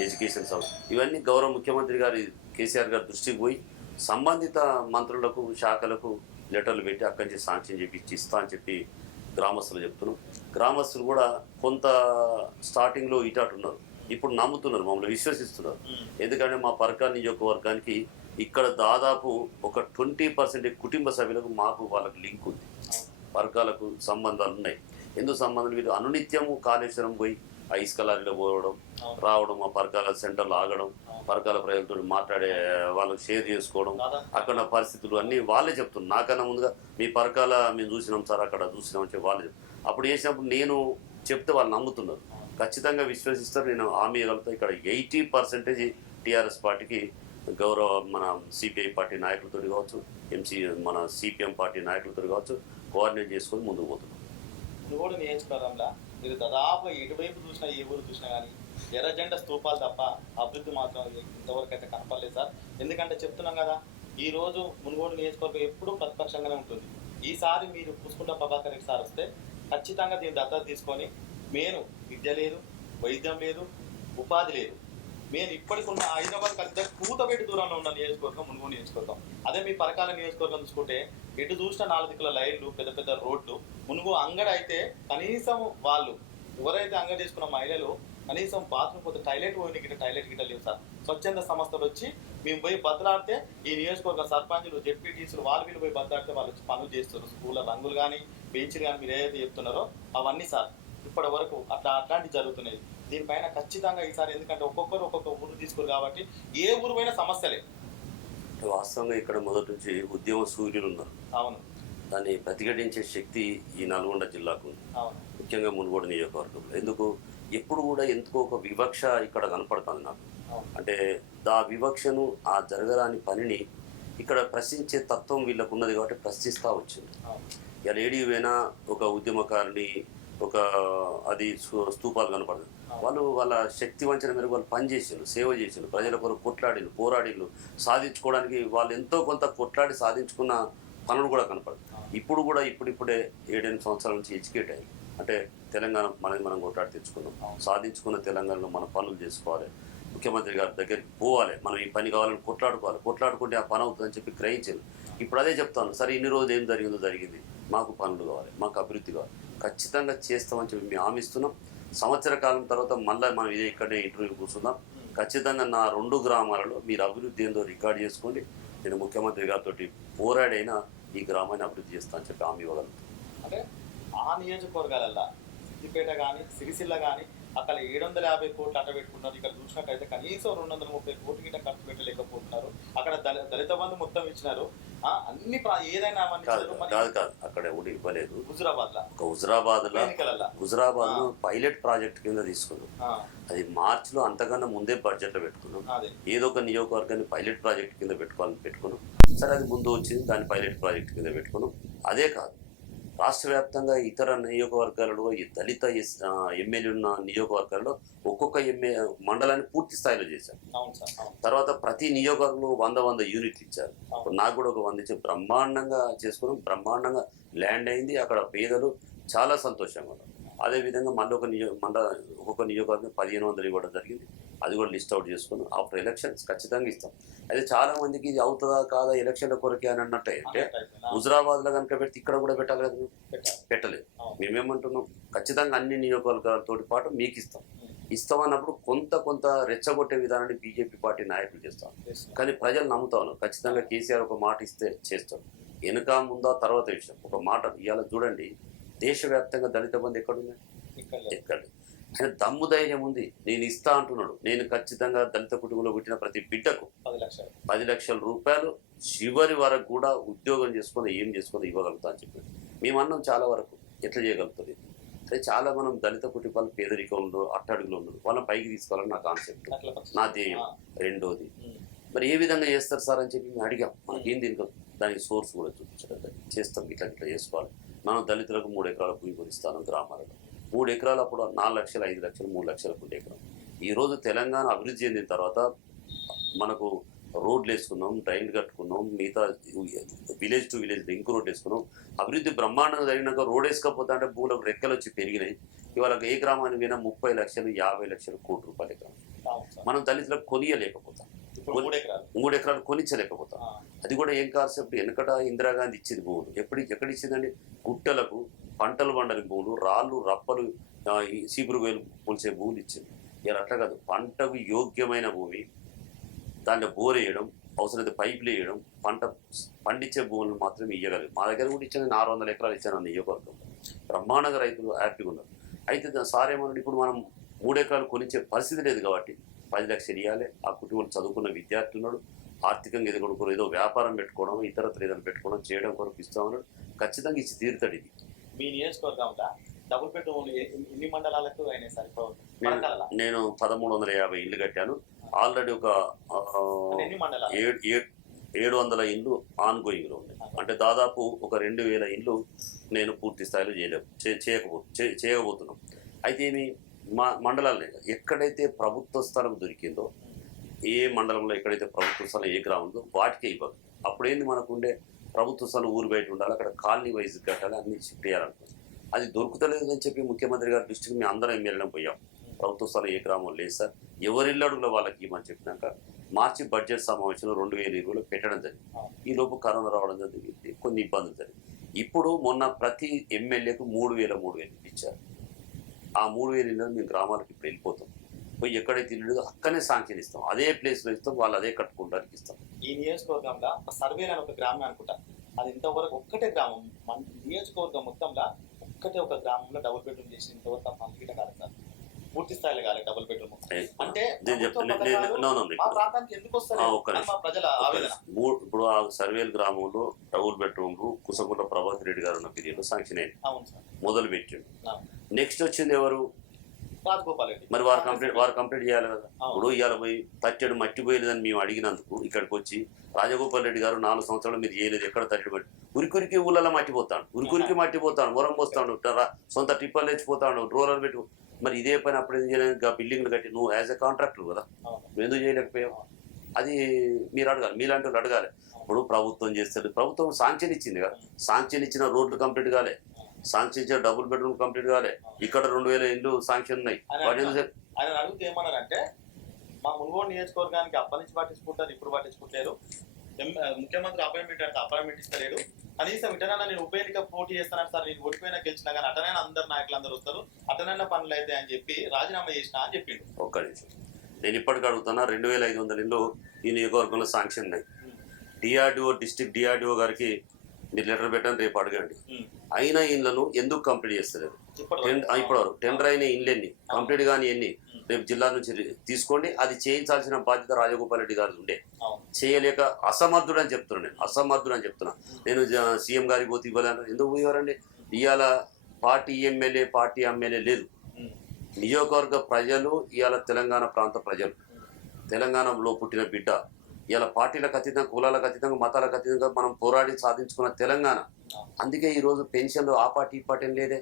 ఎడ్యుకేషన్ ఇవన్నీ గౌరవ ముఖ్యమంత్రి గారి కేసీఆర్ గారి దృష్టికి పోయి సంబంధిత మంత్రులకు శాఖలకు లెటర్లు పెట్టి అక్కడి నుంచి శాంక్షన్ చేపించి ఇస్తా అని చెప్పి గ్రామస్తులు చెప్తున్నాం. గ్రామస్తులు కూడా కొంత స్టార్టింగ్లో ఇటాటు ఉన్నారు, ఇప్పుడు నమ్ముతున్నారు, మమ్మల్ని విశ్వసిస్తున్నారు. ఎందుకంటే మా పరకాల నియోజకవర్గానికి ఇక్కడ దాదాపు ఒక 20% కుటుంబ సభ్యులకు మాకు వాళ్ళకు లింక్ ఉంది, పరకాలకు సంబంధాలు ఉన్నాయి. ఎందుకు సంబంధాలు? వీళ్ళు అనునిత్యము కాళేశ్వరం పోయి ఆ ఇసుక లారీలో పోవడం రావడం, ఆ పరకాల సెంటర్లో ఆగడం, పరకాల ప్రజలతో మాట్లాడే వాళ్ళకి షేర్ చేసుకోవడం, అక్కడ పరిస్థితులు అన్నీ వాళ్ళే చెప్తున్నారు. నాకన్నా ముందుగా మీ పరకాల మేము చూసినాం సార్, అక్కడ చూసినామని చెప్పి వాళ్ళే అప్పుడు చేసినప్పుడు నేను చెప్తే వాళ్ళు నమ్ముతున్నారు, ఖచ్చితంగా విశ్వసిస్తారు. నేను హామీ ఇవ్వగలుగుతా. ఇక్కడ 80% టీఆర్ఎస్ పార్టీకి గౌరవ మన సిపిఐ పార్టీ నాయకులతో కావచ్చు, మన సిపిఎం పార్టీ నాయకులతో కావచ్చు కోఆర్డినేట్ చేసుకొని ముందుకు పోతున్నాం. మునుగోడు నియోజకవర్గంలో మీరు దాదాపు ఎటువైపు చూసినా ఏ ఊరు చూసినా కానీ ఎర్రజెండా స్తూపాలు తప్ప అభివృద్ధి మాత్రం ఇంతవరకు అయితే కనపడలేదు సార్. ఎందుకంటే చెప్తున్నాం కదా, ఈ రోజు మునుగోడు నియోజకవర్గం ఎప్పుడూ ప్రతిపక్షంగానే ఉంటుంది. ఈసారి మీరు పూసుకుంట ప్రభాకర్ రెడ్డి సార్ వస్తే ఖచ్చితంగా దీన్ని దత్తత తీసుకొని మెయిన్ విద్య లేదు, వైద్యం లేదు, ఉపాధి లేదు. మేము ఇప్పటికున్న హైదరాబాద్ పెద్ద కూతబెట్టి దూరంలో ఉన్న నియోజకవర్గం మునుగోడు నియోజకవర్గం. అదే మీ పరకాల నియోజకవర్గం చూసుకుంటే ఎటు చూసిన 4 దిక్కుల లైన్లు, పెద్ద పెద్ద రోడ్లు. మునుగో అంగడి అయితే కనీసం వాళ్ళు ఎవరైతే అంగడి చేసుకున్న మహిళలు కనీసం బాత్రూమ్ పోతే టైలెట్ పోయిన టైలెట్ గిట్ట లేవు సార్. స్వచ్ఛంద సంస్థలు వచ్చి మేము పోయి బద్దలాడితే ఈ నియోజకవర్గ సర్పంచులు, జెడ్పీటీసీలు వాళ్ళు వీళ్ళు పోయి బద్దలాడితే వాళ్ళు వచ్చి పనులు చేస్తారు. స్కూళ్ళ రంగులు కానీ బెంచ్లు కానీ మీరు ఏదైతే చెప్తున్నారో అవన్నీ సార్ ఇప్పటి వరకు అట్లాంటివి జరుగుతున్నాయి. దీనిపైన ఖచ్చితంగా ఈసారి, ఎందుకంటే ఒక్కొక్కరు ఒక్కొక్క ఊరు తీసుకోరు కాబట్టి ఏ ఊరు పైన సమస్యలే. వాస్తవంగా ఇక్కడ మొదటి నుంచి ఉద్యమ సూర్యులు ఉన్నారు. అవును, దాన్ని ప్రతిఘటించే శక్తి ఈ నల్గొండ జిల్లాకు ఉంది, ముఖ్యంగా మునుగోడు నియోజకవర్గంలో. ఎందుకు ఎప్పుడు కూడా ఎందుకో ఒక వివక్ష ఇక్కడ కనపడుతుంది నాకు. అంటే ఆ వివక్షను, ఆ జరగరాని పనిని ఇక్కడ ప్రశ్నించే తత్వం వీళ్ళకు ఉన్నది కాబట్టి ప్రశ్నిస్తూ వచ్చింది. ఇలా ఏడిపోయినా ఒక ఉద్యమకారిని, ఒక అది స్తూపాలు కనపడదు. వాళ్ళు వాళ్ళ శక్తి వంచన మేరకు వాళ్ళు పనిచేసారు, సేవ చేసారు, ప్రజల కొరకు కొట్లాడిలు, పోరాడిలు, సాధించుకోవడానికి వాళ్ళు ఎంతో కొంత కొట్లాడి సాధించుకున్న పనులు కూడా కనపడదు. ఇప్పుడు కూడా ఇప్పుడిప్పుడే 7-8 సంవత్సరాల నుంచి ఎడ్యుకేట్ అయ్యి, అంటే తెలంగాణ మనం కొట్లాడి తెచ్చుకున్నాం, సాధించుకున్న తెలంగాణలో మన పనులు చేసుకోవాలి. ముఖ్యమంత్రి గారి దగ్గరికి పోవాలి, మనం ఈ పని కావాలని కొట్లాడుకుంటే ఆ పని అవుతుందని చెప్పి గ్రహించాను. ఇప్పుడు అదే చెప్తాను, సరే ఇన్ని రోజులు ఏం జరిగిందో జరిగింది, మాకు పనులు కావాలి, మాకు అభివృద్ధి కావాలి, ఖచ్చితంగా చేస్తామని చెప్పి మేము హామీస్తున్నాం. సంవత్సర కాలం తర్వాత మళ్ళీ మనం ఇదే ఇక్కడనే ఇంటర్వ్యూ కూర్చుందాం. ఖచ్చితంగా నా 2 గ్రామాలలో మీరు అభివృద్ధి ఏందో రికార్డు చేసుకోండి, నేను ముఖ్యమంత్రి గారితో పోరాడైనా ఈ గ్రామాన్ని అభివృద్ధి చేస్తా అని చెప్పి హామీ ఇవ్వగలుగుతాను. అంటే ఆ నియోజకవర్గాలల్లో సిద్దిపేట కానీ సిరిసిల్ల కానీ అక్కడ 750 కోట్లు అట్ట పెట్టుకున్నారు. ఇక్కడ చూసినట్టయితే కనీసం 230 కోట్లు గిట్ట ఖర్చు పెట్టలేకపోతున్నారు. అక్కడ దళిత బంధు మొత్తం ఇచ్చినారు. అన్ని ఏదైనా కాదు అక్కడ ఒకటి ఇవ్వలేదు. హుజురాబాద్ లో పైలట్ ప్రాజెక్ట్ కింద తీసుకున్నాం. అది మార్చిలో అంతకన్నా ముందే బడ్జెట్ లో పెట్టుకున్నాం. ఏదో ఒక నియోజకవర్గాన్ని పైలట్ ప్రాజెక్ట్ కింద పెట్టుకున్నాం. సరే అది ముందు వచ్చింది, దాన్ని పైలట్ ప్రాజెక్ట్ కింద పెట్టుకున్నాం. అదే కాదు, రాష్ట్ర వ్యాప్తంగా ఇతర నియోజకవర్గాలలో ఈ దళిత ఎమ్మెల్యే ఉన్న నియోజకవర్గాల్లో ఒక్కొక్క మండలాన్ని పూర్తి స్థాయిలో చేశారు. తర్వాత ప్రతి నియోజకవర్గంలో 100 యూనిట్లు ఇచ్చారు. నాకు కూడా ఒక 100 ఇచ్చి బ్రహ్మాండంగా చేసుకున్నాం. బ్రహ్మాండంగా ల్యాండ్ అయింది. అక్కడ పేదలు చాలా సంతోషంగా ఉన్నారు. అదేవిధంగా మళ్ళీ ఒక్కొక్క నియోజకవర్గం 1500 ఇవ్వడం జరిగింది. అది కూడా లిస్ట్ అవుట్ చేసుకున్నాం. ఆఫ్టర్ ఎలక్షన్స్ ఖచ్చితంగా ఇస్తాం. అయితే చాలా మందికి ఇది అవుతుందా కాదా ఎలక్షన్ల కొరకే అని అన్నట్టే. అంటే హుజురాబాద్లో కనుక పెడితే ఇక్కడ కూడా పెట్టాలి కదా, పెట్టలేదు. మేమేమంటున్నాం, ఖచ్చితంగా అన్ని నియోజకవర్గాలతో పాటు మీకు ఇస్తామన్నప్పుడు కొంత రెచ్చగొట్టే విధానాన్ని బీజేపీ పార్టీ నాయకులు చేస్తాం. కానీ ప్రజలు నమ్ముతా ఉన్నారు. ఖచ్చితంగా కేసీఆర్ ఒక మాట ఇస్తే చేస్తాం. వెనుక ముందా తర్వాత విషయం. ఒక మాట ఇవాళ చూడండి, దేశవ్యాప్తంగా దళిత బంధు ఎక్కడుంది? ఎక్కడ? ఆయన దమ్ము ధైర్యం ఉంది. నేను ఇస్తా అంటున్నాడు. నేను ఖచ్చితంగా దళిత కుటుంబంలో పుట్టిన ప్రతి బిడ్డకు 10 లక్షల రూపాయలు చివరి వరకు కూడా ఉద్యోగం చేసుకొని ఏం చేసుకొని ఇవ్వగలుగుతా అని చెప్పాడు. మేమన్నాం చాలా వరకు ఎట్లా చేయగలుగుతుంది. అదే చాలా మనం దళిత కుటుంబాలు పేదరికంలో అట్టడుగులో ఉన్నారు, వాళ్ళని పైకి తీసుకోవాలని నా కాన్సెప్ట్, నా ధ్యేయం. రెండోది, మరి ఏ విధంగా చేస్తారు సార్ అని చెప్పి మేము అడిగాం. మనకేం దీనికి దానికి సోర్స్ కూడా చూపించడం చేస్తాం. ఇట్లా చేసుకోవాలి. మనం దళితులకు 3 ఎకరాల భూమి కొనిస్తాను గ్రామాలలో. 3 ఎకరాలు అప్పుడు 4 లక్షలు, 5 లక్షలు, 3 లక్షల 1 ఎకరం. ఈరోజు తెలంగాణ అభివృద్ధి చెందిన తర్వాత మనకు రోడ్లు వేసుకున్నాం, డ్రైన్లు కట్టుకున్నాం, మిగతా village to village link road వేసుకున్నాం. అభివృద్ధి బ్రహ్మాండంగా జరిగినాక రోడ్ వేసుకపోతా అంటే భూలకు రెక్కలు వచ్చి పెరిగినాయి. ఇవాళ ఏ గ్రామానికి పోయినా 30 లక్షలు, 50 లక్షలు, కోటి రూపాయల ఎకరం. మనం దళితులకు కొనియలేకపోతాం. 3 ఎకరాలు కొనిచ్చలేకపోతాం. అది కూడా ఏం కాన్సెప్ట్, వెనకట ఇందిరాగాంధీ ఇచ్చింది భూములు. ఎక్కడ ఇచ్చిందండి? గుట్టలకు పంటలు పండని భూములు, రాళ్ళు రప్పలు సీపురు వేలు పోల్చే భూములు ఇచ్చింది. ఇలా అట్లా కాదు, పంటకు యోగ్యమైన భూమి, దాంట్లో బోర్ వేయడం, అవసరమైతే పైపులు వేయడం, పంట పండించే భూములను మాత్రమే ఇవ్వగలిగారు. మా దగ్గర కూడా ఇచ్చాను, 600 ఎకరాలు ఇచ్చాను అన్న నియోజకవర్గం. బ్రహ్మాండంగా రైతులు హ్యాపీగా ఉన్నారు. అయితే సార్ ఏమన్నాడు, ఇప్పుడు మనం 3 ఎకరాలు కొనిచ్చే పరిస్థితి లేదు కాబట్టి 10 లక్షలు ఇవ్వాలి. ఆ కుటుంబం చదువుకున్న విద్యార్థి ఉన్నాడు, ఆర్థికంగా ఎదుగుడుకోరు, ఏదో వ్యాపారం పెట్టుకోవడం, ఇతరత్ర ఏదైనా పెట్టుకోవడం చేయడం కొరకు ఇస్తామన్నాడు. ఖచ్చితంగా ఇచ్చి తీరుతాడు. ఇది మీ నియోజకవర్గం డబుల్ బెడ్రూమ్ ఎన్ని మండలాలకు అయినా సరిపోతుంది? నేను 1350 ఇళ్ళు కట్టాను. ఆల్రెడీ ఒక 700 ఇండ్లు ఆన్ గోయింగ్లో ఉన్నాయి. అంటే దాదాపు ఒక 2000 ఇండ్లు నేను పూర్తి స్థాయిలో చేయకపోతున్నాం. అయితే ఏమి మా మండలాల్లో ఎక్కడైతే ప్రభుత్వ స్థలం దొరికిందో, ఏ మండలంలో ఎక్కడైతే ప్రభుత్వ స్థలం ఏ గ్రామం ఉందో వాటికే ఇవ్వాలి. అప్పుడేంది మనకుండే ప్రభుత్వ స్థలం ఊరు బయట ఉండాలి, అక్కడ కాలనీ వైజ్ కట్టాలి, అన్ని షిఫ్ట్ చేయాలనుకుంది. అది దొరుకుతలేదు అని చెప్పి ముఖ్యమంత్రి గారి దృష్టికి మేము అందరం ఎమ్మెల్యేలం పోయాం. ప్రభుత్వ స్థలం ఏ గ్రామం లేదు సార్, ఎవరిల్లు అడుగులో వాళ్ళకి ఇవ్వమని చెప్పినాక మార్చి బడ్జెట్ సమావేశంలో 2020లో పెట్టడం జరిగింది. ఈ లోపు కరోనా రావడం జరిగింది, కొన్ని ఇబ్బందులు జరిగింది. ఇప్పుడు మొన్న ప్రతి ఎమ్మెల్యేకు 3000 ఇచ్చారు. ఆ 3000 ఇళ్ళు మేము గ్రామాలకు ఇప్పుడు వెళ్ళిపోతాం. పోయి ఎక్కడైతే ఇల్లు అక్కడనే శాంక్షన్ ఇస్తాం, అదే ప్లేస్లో ఇస్తాం, వాళ్ళు అదే కట్టుకోవడానికి ఇస్తాం. ఈ నియోజకవర్గంలో సర్వేలు అని ఒక గ్రామం అనుకుంటా, అది ఇంతవరకు ఒక్కటే గ్రామం మన నియోజకవర్గం మొత్తంలో ఒక్కటే ఒక గ్రామంలో డబుల్ బెడ్రూమ్ చేసి ఇంతవరకు కంప్లీట్ కాలేదు సార్, పూర్తి స్థాయిలో కాలేదు డబుల్ బెడ్రూమ్. అంటే ప్రాంతానికి ఎందుకు వస్తారు? ఇప్పుడు ఆ సర్వేల్ గ్రామంలో డబుల్ బెడ్రూమ్లు కుసగుంట ప్రభాకర్ రెడ్డి గారు ఉన్న పీరియడ్లో శాంక్షన్ అయింది, మొదలు పెట్టిండు. నెక్స్ట్ వచ్చింది ఎవరు? రాజగోపాల్ రెడ్డి. మరి వారు కంప్లీట్ చేయాలి కదా. ఇప్పుడు ఇవాళ పోయి తట్టెడు మట్టి పోయలేదని మేము అడిగినందుకు ఇక్కడికి వచ్చి రాజగోపాల్ రెడ్డి గారు 4 సంవత్సరాలు మీరు చేయలేదు, ఎక్కడ తట్టెడు మట్టి, ఉరికి ఊళ్ళలో మట్టిపోతాడు, మొరం పోస్తాడు, సొంత టిప్పర్లు తెచ్చిపోతాడు, రోలర్ పెట్టు. మరి ఇదే పని అప్పుడు ఏం చేయలేదు? బిల్డింగ్లు కట్టి నువ్వు యాజ్ ఎ కాంట్రాక్టర్ కదా, నువ్వు ఎందుకు చేయలేకపోయావు? అది మీరు అడగాలి, మీలాంటి వాళ్ళు అడగాలి. ఇప్పుడు ప్రభుత్వం చేస్తుంది, ప్రభుత్వం శాంక్షన్ ఇచ్చింది కదా, శాంక్షన్ ఇచ్చిన రోడ్లు కంప్లీట్ కాలే, శాంక్షన్ ఇచ్చిన డబుల్ బెడ్రూమ్ కంప్లీట్ కాలే, ఇక్కడ 2000 ఇండ్లు శాంక్షన్ ఉన్నాయి. వాటి ఆయన అడిగితే ఏమన్నారంటే మా మునుగోడు నియోజకవర్గానికి అప్పటి నుంచి పట్టించుకుంటారు, ఇప్పుడు పట్టించుకుంటారు. ముఖ్యమంత్రి అపాయింట్మెంట్ అంటే అపాయింట్మెంట్ ఇస్తలేడు. కనీసం ఇటనైనా నేను ఉప ఎన్నిక పోటీ చేస్తాను సార్, నేను ఓడిపోయినా గెలిచినా కానీ అటనైనా అందరు నాయకులు అందరూ వస్తారు, అటనైనా పనులు అయితే అని చెప్పి రాజీనామా చేసినా అని చెప్పిండు. ఒక్క నిమిషం, నేను ఇప్పటికి అడుగుతున్నా. 2500 ఇళ్ళు ఈ నియోజకవర్గంలో శాంక్షన్ ఉన్నాయి. డిఆర్డిఓ డిస్ట్రిక్ట్ డిఆర్డిఓ గారికి మీరు లెటర్ పెట్టని రేపు అడగండి. అయినా ఇళ్లను ఎందుకు కంప్లీట్ చేస్తలేదు? ఇప్పటివరకు టెండర్ అయిన ఇళ్ళు ఎన్ని, కంప్లీట్ కానీ ఎన్ని, రేపు జిల్లా నుంచి తీసుకోండి. అది చేయించాల్సిన బాధ్యత రాజగోపాల్ రెడ్డి గారు ఉండే, చేయలేక అసమర్థుడు అని చెప్తున్నాను. నేను అసమర్థుడు అని చెప్తున్నా. నేను సీఎం గారికి పోతే ఇవ్వలేను. ఎందుకు పోయేవారండి? ఇవాళ పార్టీ ఎమ్మెల్యే పార్టీ ఎమ్మెల్యే లేదు. నియోజకవర్గ ప్రజలు ఇవాళ తెలంగాణ ప్రాంత ప్రజలు, తెలంగాణలో పుట్టిన బిడ్డ. ఇలా పార్టీలకు అతీతంగా, కులాలకు అతీతంగా, మతాలకు అతీతంగా మనం పోరాడి సాధించుకున్న తెలంగాణ. అందుకే ఈరోజు పెన్షన్లు ఆ పార్టీ ఈ పార్టీ అని లేదే,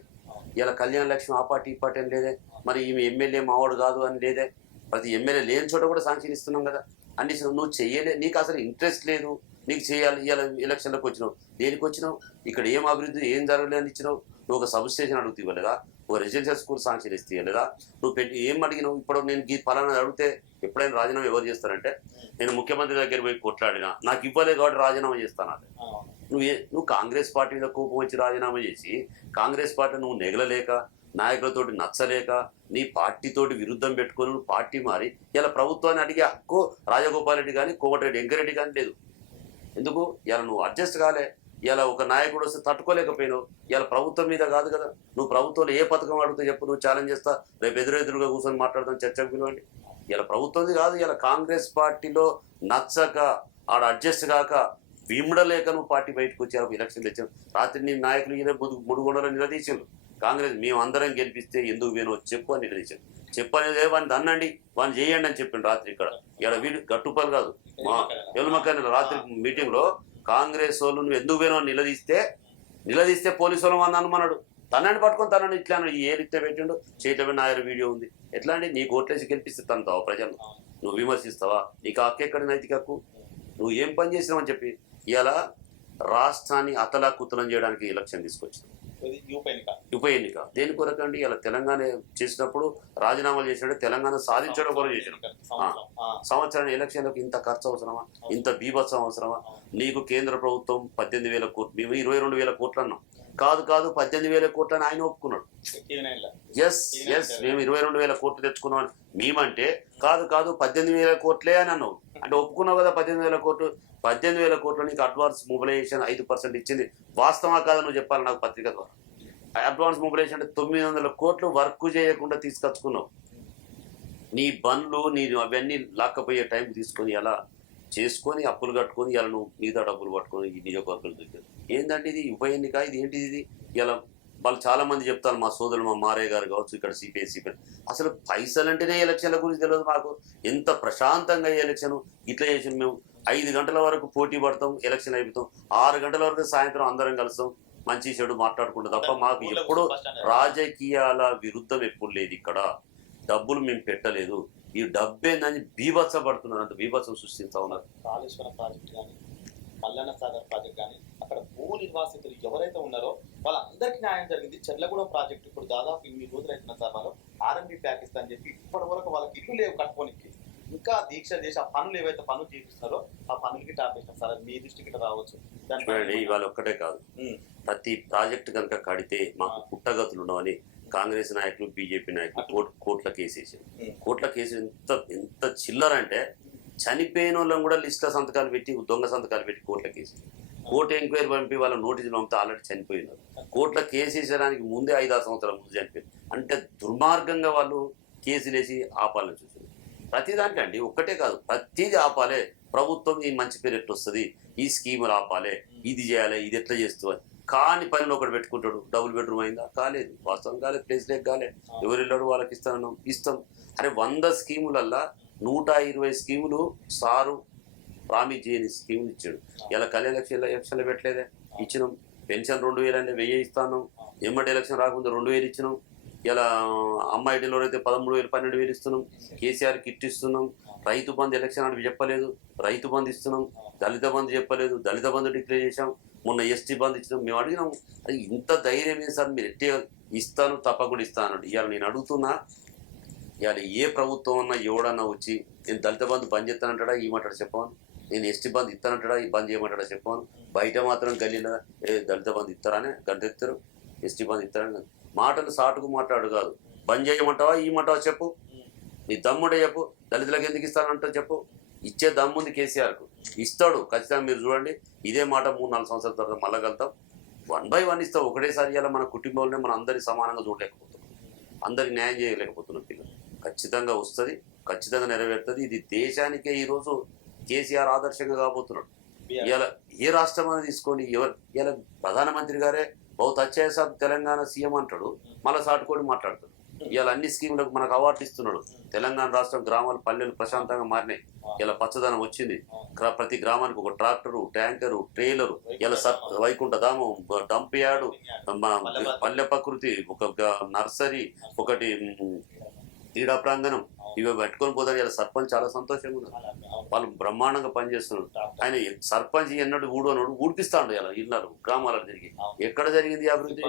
ఇలా కళ్యాణ లక్ష్మి ఆ పార్టీ ఈ పార్టీ అని లేదే, మరి ఈమె ఎమ్మెల్యే మావాడు కాదు అని లేదే. ప్రతి ఎమ్మెల్యే లేని చోట కూడా శాంక్షన్ ఇస్తున్నాం కదా. అన్ని నువ్వు చెయ్యలే, నీకు అసలు ఇంట్రెస్ట్ లేదు, నీకు చేయాలి. ఇలా ఎలక్షన్లకు వచ్చినావు, దేనికి వచ్చినావు? ఇక్కడ ఏం అభివృద్ధి ఏం జరగలేదని ఇచ్చినావు? నువ్వు ఒక సబ్ స్టేషన్ అడుగుతూ ఇవ్వలేదా? ఒక రెసిడెన్షియల్ స్కూల్ శాంక్షన్ ఇస్తే ఇవ్వలేదా? నువ్వు ఏం అడిగినావు? ఇప్పుడు నేను ఈ ఫలానా అడిగితే ఎప్పుడైనా రాజీనామా ఎవరు చేస్తారంటే, నేను ముఖ్యమంత్రి దగ్గర పోయి కొట్లాడినా, నాకు ఇవ్వలేదు కాబట్టి రాజీనామా చేస్తాను. నువ్వు కాంగ్రెస్ పార్టీ మీద కోపం వచ్చి రాజీనామా చేసి, కాంగ్రెస్ పార్టీ నువ్వు నెగలలేక, నాయకులతోటి నచ్చలేక, నీ పార్టీతోటి విరుద్ధం పెట్టుకొని నువ్వు పార్టీ మారి ఇలా ప్రభుత్వాన్ని అడిగే హక్కు రాజగోపాల్ రెడ్డి కానీ కోమటిరెడ్డి వెంకరెడ్డి కానీ లేదు. ఎందుకు? ఇలా నువ్వు అడ్జస్ట్ కాలే. ఇలా ఒక నాయకుడు వస్తే తట్టుకోలేకపోయినావు. ఇలా ప్రభుత్వం మీద కాదు కదా. నువ్వు ప్రభుత్వంలో ఏ పథకం అడిగితే చెప్పు, నువ్వు ఛాలెంజ్ చేస్తా, రేపు ఎదురెదురుగా కూర్చొని మాట్లాడతాను, చర్చకు పిలవండి. ఇలా ప్రభుత్వంది కాదు. ఇలా కాంగ్రెస్ పార్టీలో నచ్చక, ఆడ అడ్జస్ట్ కాక, విమడలేక నువ్వు పార్టీ బయటకు వచ్చారు, ఎలక్షన్ తెచ్చావు. రాత్రి నీ నాయకులు ఈయన ముడుగొండలో నిలదీశారు. కాంగ్రెస్ మేము అందరం గెలిపిస్తే ఎందుకు వేనో చెప్పు అని నిలదీశారు. చెప్పనేదే వాడిని దన్నండి, వాడిని చేయండి అని చెప్పిండు రాత్రి. ఇక్కడ ఇక్కడ వీడు గట్టుపల్లి కాదు, మా ఎల్మకాయలు రాత్రి మీటింగ్లో కాంగ్రెస్ వాళ్ళు నువ్వు ఎందుకు వేనో నిలదీస్తే పోలీసు వాళ్ళు అని అనుమన్నాడు. తనని పట్టుకొని తనని ఇట్లా ఏ రీత్యా పెట్టిండు, చేయటమే నాయర్ వీడియో ఉంది. ఎట్లా అండి? నీకు ఓట్లేసి గెలిపిస్తే తనతావా ప్రజలు? నువ్వు విమర్శిస్తావా? నీకు హక్కు ఎక్కడ, నైతిక హక్కు? నువ్వు ఏం పని చేసినావని చెప్పి ఇలా రాష్ట్రాన్ని అతలాకుతలం చేయడానికి ఎలక్షన్ తీసుకొచ్చింది. ఉప ఎన్నిక దేని కొరకండి? ఇలా తెలంగాణ చేసినప్పుడు రాజీనామాలు చేసినట్టు తెలంగాణ సాధించడం కొరకు చేసినాం. సంవత్సరానికి ఎలక్షన్లకు ఇంత ఖర్చు అవసరమా? ఇంత బీభత్సం అవసరమా? నీకు కేంద్ర ప్రభుత్వం 18,000 కోట్లు, మేము 22,000 కోట్లు అన్నాం. కాదు 18,000 కోట్లు అని ఆయన ఒప్పుకున్నాడు. ఎస్ మేము 22,000 కోట్లు తెచ్చుకున్నాం అని మేమంటే, కాదు 18,000 కోట్లే అని అన్నావు. అంటే ఒప్పుకున్నావు కదా 18,000 కోట్లు. 18,000 కోట్లు నీకు అడ్వాన్స్ మొబిలైజేషన్ 5% ఇచ్చింది. వాస్తవా కాదు నువ్వు చెప్పాలి నాకు పత్రిక ద్వారా. అడ్వాన్స్ మొబిలైజేషన్ అంటే 900 కోట్లు వర్క్ చేయకుండా తీసుకొచ్చుకున్నావు. నీ బండ్లు నీ అవన్నీ లాక్కపోయే టైం తీసుకొని ఎలా చేసుకొని అప్పులు కట్టుకొని ఇలా నువ్వు మిగతా డబ్బులు పట్టుకొని ఈ నియోజకవర్గం దగ్గర ఏంటంటే ఇది ఉప ఎన్నిక, ఇది ఏంటిది? ఇది ఇలా వాళ్ళు చాలా మంది చెప్తారు, మా సోదరులు మా మారయ్య గారు కావచ్చు, ఇక్కడ సిపిఐ అసలు పైసలు అంటేనే ఎలక్షన్ల గురించి తెలియదు మాకు. ఎంత ప్రశాంతంగా ఎలక్షన్ ఇట్లా చేసి మేము 5 గంటల వరకు పోటీ పడతాం, ఎలక్షన్ అయిపోతాం, 6 గంటల వరకు సాయంత్రం అందరం కలుస్తాం, మంచి చెడు మాట్లాడుకుంటాం తప్ప మాకు ఎప్పుడు రాజకీయాల విరుద్ధం ఎప్పుడు లేదు. ఇక్కడ డబ్బులు మేము పెట్టలేదు, ఈ డబ్బేందని బీభత్సపడుతున్నారు, అంత బీభత్సం సృష్టిస్తా ఉన్నారు. కాళేశ్వరం ప్రాజెక్ట్ కానీ, మల్లన్న సాగర్ ప్రాజెక్ట్ కానీ, అక్కడ భూ నిర్వాసితులు ఎవరైతే ఉన్నారో వాళ్ళందరికీ న్యాయం జరిగింది. చెర్లగూడెం ప్రాజెక్ట్ ఇప్పుడు దాదాపు 8 రోజులు అవుతున్న సార్, వాళ్ళు ఆర్ఎంబీ ప్యాకేజ్ అని చెప్పి ఇప్పటి వరకు వాళ్ళకి ఇల్లు లేవు కట్టుకోనికి. ఇంకా దీక్ష చేసి ఆ పనులు ఏవైతే పనులు చేపిస్తున్నారో ఆ పనులకి టాపేసినాం సార్. మీ దృష్టికి రావచ్చు. చూడండి, ఇవాళ ఒక్కటే కాదు, ప్రతి ప్రాజెక్టు కనుక కడితే మాకు పుట్టగతులు ఉండవని కాంగ్రెస్ నాయకులు, బీజేపీ నాయకులు కోట్ల కేసేసారు. కోట్ల కేసు ఎంత చిల్లర అంటే, చనిపోయిన వాళ్ళని కూడా లిస్టులో సంతకాలు పెట్టి, దొంగ సంతకాలు పెట్టి కోట్ల కేసు, కోర్టు ఎంక్వైరీ పంపి వాళ్ళ నోటీసులు పంపితే ఆల్రెడీ చనిపోయినారు. కోట్ల కేసు వేసడానికి ముందే 5-6 సంవత్సరాల ముందు చనిపోయింది. అంటే దుర్మార్గంగా వాళ్ళు కేసులు వేసి ఆపాలని చూసారు. ప్రతి దాంట్లో అండి, ఒక్కటే కాదు, ప్రతిదీ ఆపాలే. ప్రభుత్వం ఈ మంచి పేరు ఎట్లా వస్తుంది, ఈ స్కీములు ఆపాలే, ఇది చేయాలి, ఇది ఎట్లా చేస్తూ కాని పనిలో ఒకటి పెట్టుకుంటాడు. డబుల్ బెడ్రూమ్ అయిందా? కాలేదు. వాస్తవం కాలేదు. ప్లేస్ లేక కాలేదు. ఎవరు వెళ్ళాడు? వాళ్ళకి ఇస్తాం. అరే 100 స్కీములల్లా 120 స్కీములు సారు ప్రామిస్ చేయని స్కీములు ఇచ్చాడు. ఇలా కళ్యాణ ఎలక్షన్లు పెట్టలేదే, ఇచ్చినాం. పెన్షన్ 2,000 అంటే 1,000 ఇస్తాను. ఎమ్మటి ఎలక్షన్ రాకుండా 2,000 ఇచ్చినాం. ఇలా అమ్మాయి డెలివరీ అయితే 13,000 12,000 ఇస్తున్నాం. కేసీఆర్ కిట్ ఇస్తున్నాం. రైతు బంధు ఎలక్షన్ అంటే చెప్పలేదు, రైతు బంధు ఇస్తున్నాం. దళిత బంధు చెప్పలేదు, దళిత బంధు డిక్లేర్ చేశాం. మొన్న ఎస్టీ బంధు ఇచ్చినాం. మేము అడిగినాం, అది ఇంత ధైర్యం ఏం సార్, మీరు ఎట్టి ఇస్తాను తప్పకుండా ఇస్తాను అన్నాడు. ఇవాళ నేను అడుగుతున్నా, ఇవాళ ఏ ప్రభుత్వం అన్నా ఎవడన్నా వచ్చి నేను దళిత బంధు బంద్ చేస్తానంటాడా ఇవ్వమంటాడు చెప్పాను, నేను ఎస్టీ బంధు ఇస్తానంటాడా ఈ బంద్ చేయమంటాడా చెప్పాను. బయట మాత్రం గల్లీలో దళిత బంధు ఇస్తారనే గంటెత్తారు, ఎస్టీ బంధు ఇస్తారని మాటలు సాటుకు మాట్లాడు కాదు. బంద్ చేయమంటావా ఇవ్వమంటావా చెప్పు, నీ దమ్ముడే చెప్పు. దళితులకు ఎందుకు ఇస్తానంటో చెప్పు. ఇచ్చే దమ్ముంది కేసీఆర్కు, ఇస్తాడు ఖచ్చితంగా. మీరు చూడండి ఇదే మాట 3-4 సంవత్సరాల తర్వాత మళ్ళా కలుతాం. 1 by 1 ఇస్తాం. ఒకటేసారి ఇలా మన కుటుంబంలోనే మనం అందరి సమానంగా చూడలేకపోతున్నాం, అందరికి న్యాయం చేయలేకపోతున్నాం. పిల్లలు ఖచ్చితంగా వస్తుంది, ఖచ్చితంగా నెరవేరుతుంది. ఇది దేశానికే ఈరోజు కేసీఆర్ ఆదర్శంగా కాబోతున్నాడు. ఇలా ఏ రాష్ట్రం అని తీసుకోండి, ఎవరు ఇలా ప్రధానమంత్రి గారే బహుత్ అచ్చా సాబ్ తెలంగాణ సీఎం అంటాడు, మళ్ళీ సాటుకొని మాట్లాడతాడు. ఇవాళ అన్ని స్కీములకు మనకు అవార్డు ఇస్తున్నాడు. తెలంగాణ రాష్ట్రం గ్రామాలు పల్లెలు ప్రశాంతంగా మారినాయి. ఇలా పచ్చదనం వచ్చింది. ప్రతి గ్రామానికి ఒక ట్రాక్టరు, ట్యాంకరు, ట్రైలరు, ఇలా వైకుంఠ ధామం, డంప్ యార్డు, పల్లె ప్రకృతి, ఒక నర్సరీ, ఒకటి క్రీడా ప్రాంగణం, ఇవి పెట్టుకొని పోతారు. ఇలా సర్పంచ్ చాలా సంతోషంగా ఉన్నారు, వాళ్ళు బ్రహ్మాండంగా పనిచేస్తున్నారు. ఆయన సర్పంచ్ ఎన్నడు ఊడోనోడు ఊడిపిస్తాడు. ఇలా ఇళ్ళను గ్రామాలకు తిరిగి ఎక్కడ జరిగింది అభివృద్ధి.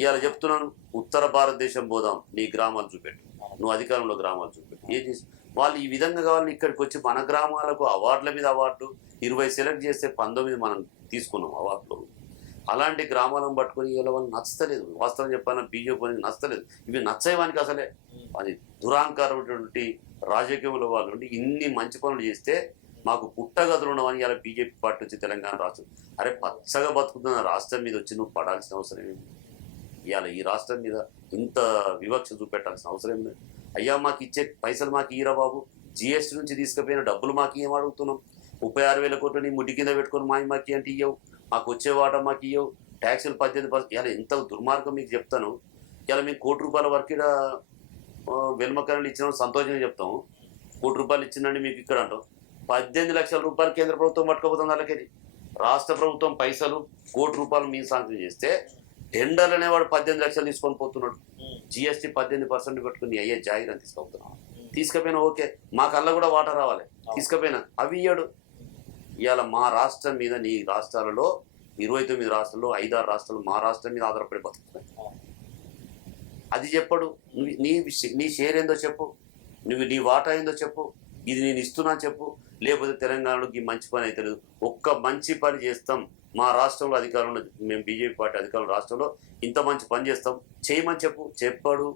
ఇవాళ చెప్తున్నాను, ఉత్తర భారతదేశం పోదాం, నీ గ్రామాలు చూపెట్టు, నువ్వు అధికారంలో గ్రామాలు చూపెట్టు. ఏం చేసి వాళ్ళు ఈ విధంగా కావాలని ఇక్కడికి వచ్చి మన గ్రామాలకు అవార్డుల మీద అవార్డు 20 సెలెక్ట్ చేస్తే 19 మనం తీసుకున్నాం అవార్డులు. అలాంటి గ్రామాలను పట్టుకొని ఇలా వాళ్ళు నచ్చలేదు. వాస్తవం చెప్పాలన్నా బీజేపీ నచ్చలేదు. ఇవి నచ్చేవానికి అసలే అది దురాంకారమైనటువంటి రాజకీయంలో వాళ్ళు ఉండి ఇన్ని మంచి పనులు చేస్తే మాకు పుట్టగదులు ఉండవని ఇలా బీజేపీ పార్టీ వచ్చి తెలంగాణ రాష్ట్రం, అరే పచ్చగా బతుకుతున్న రాష్ట్రం మీద వచ్చి నువ్వు పడాల్సిన అవసరం ఏమి? ఇవాళ ఈ రాష్ట్రం మీద ఇంత వివక్ష చూపెట్టాల్సిన అవసరం లేదు. అయ్యా మాకు ఇచ్చే పైసలు మాకు ఈరా బాబు, జిఎస్టీ నుంచి తీసుకుపోయిన డబ్బులు మాకు ఏం అడుగుతున్నాం? 36,000 కోట్లు నీ ముడ్డి కింద పెట్టుకొని మాకి అంటే ఇవ్వవు, మాకు వచ్చే వాటా మాకు ఇవ్వవు, ట్యాక్సులు 18%. ఇలా ఎంత దుర్మార్గం మీకు చెప్తాను. ఇలా మేము ₹1,00,00,000 వరకు ఇక్కడ వెల్మకరణలు ఇచ్చిన సంతోషంగా చెప్తాము. ₹1,00,00,000 ఇచ్చిందండి మీకు ఇక్కడ అంటాం. 18 లక్షల రూపాయలు కేంద్ర ప్రభుత్వం పట్టుకోబోతుంది. వాళ్ళకి రాష్ట్ర ప్రభుత్వం పైసలు ₹1,00,00,000 మీరు శాంక్షన్ చేస్తే టెండర్లు అనేవాడు 18 లక్షలు తీసుకొని పోతున్నాడు. జిఎస్టీ 18% పెట్టుకుని అయ్యే జాగిరని తీసుకుపోతున్నాం. తీసుకపోయినా ఓకే, మా కళ్ళ కూడా వాటర్ రావాలి, తీసుకపోయినా అవి ఇయ్యాడు. ఇవాళ మా రాష్ట్రం మీద, నీ రాష్ట్రాలలో 29 రాష్ట్రాల్లో 5-6 రాష్ట్రాలు మా రాష్ట్రం మీద ఆధారపడి బతుకుతున్నాయి. అది చెప్పడు. నీ షేర్ ఏందో చెప్పు, నీ వాటా ఏందో చెప్పు, ఇది నేను ఇస్తున్నా చెప్పు. లేకపోతే తెలంగాణలోకి మంచి పని అయితే లేదు. ఒక్క మంచి పని చేస్తాం మా రాష్ట్రంలో అధికారంలో, మేము బీజేపీ పార్టీ అధికారంలో రాష్ట్రంలో ఇంత మంచి పని చేస్తాం చేయమని చెప్పు. చెప్పాడు.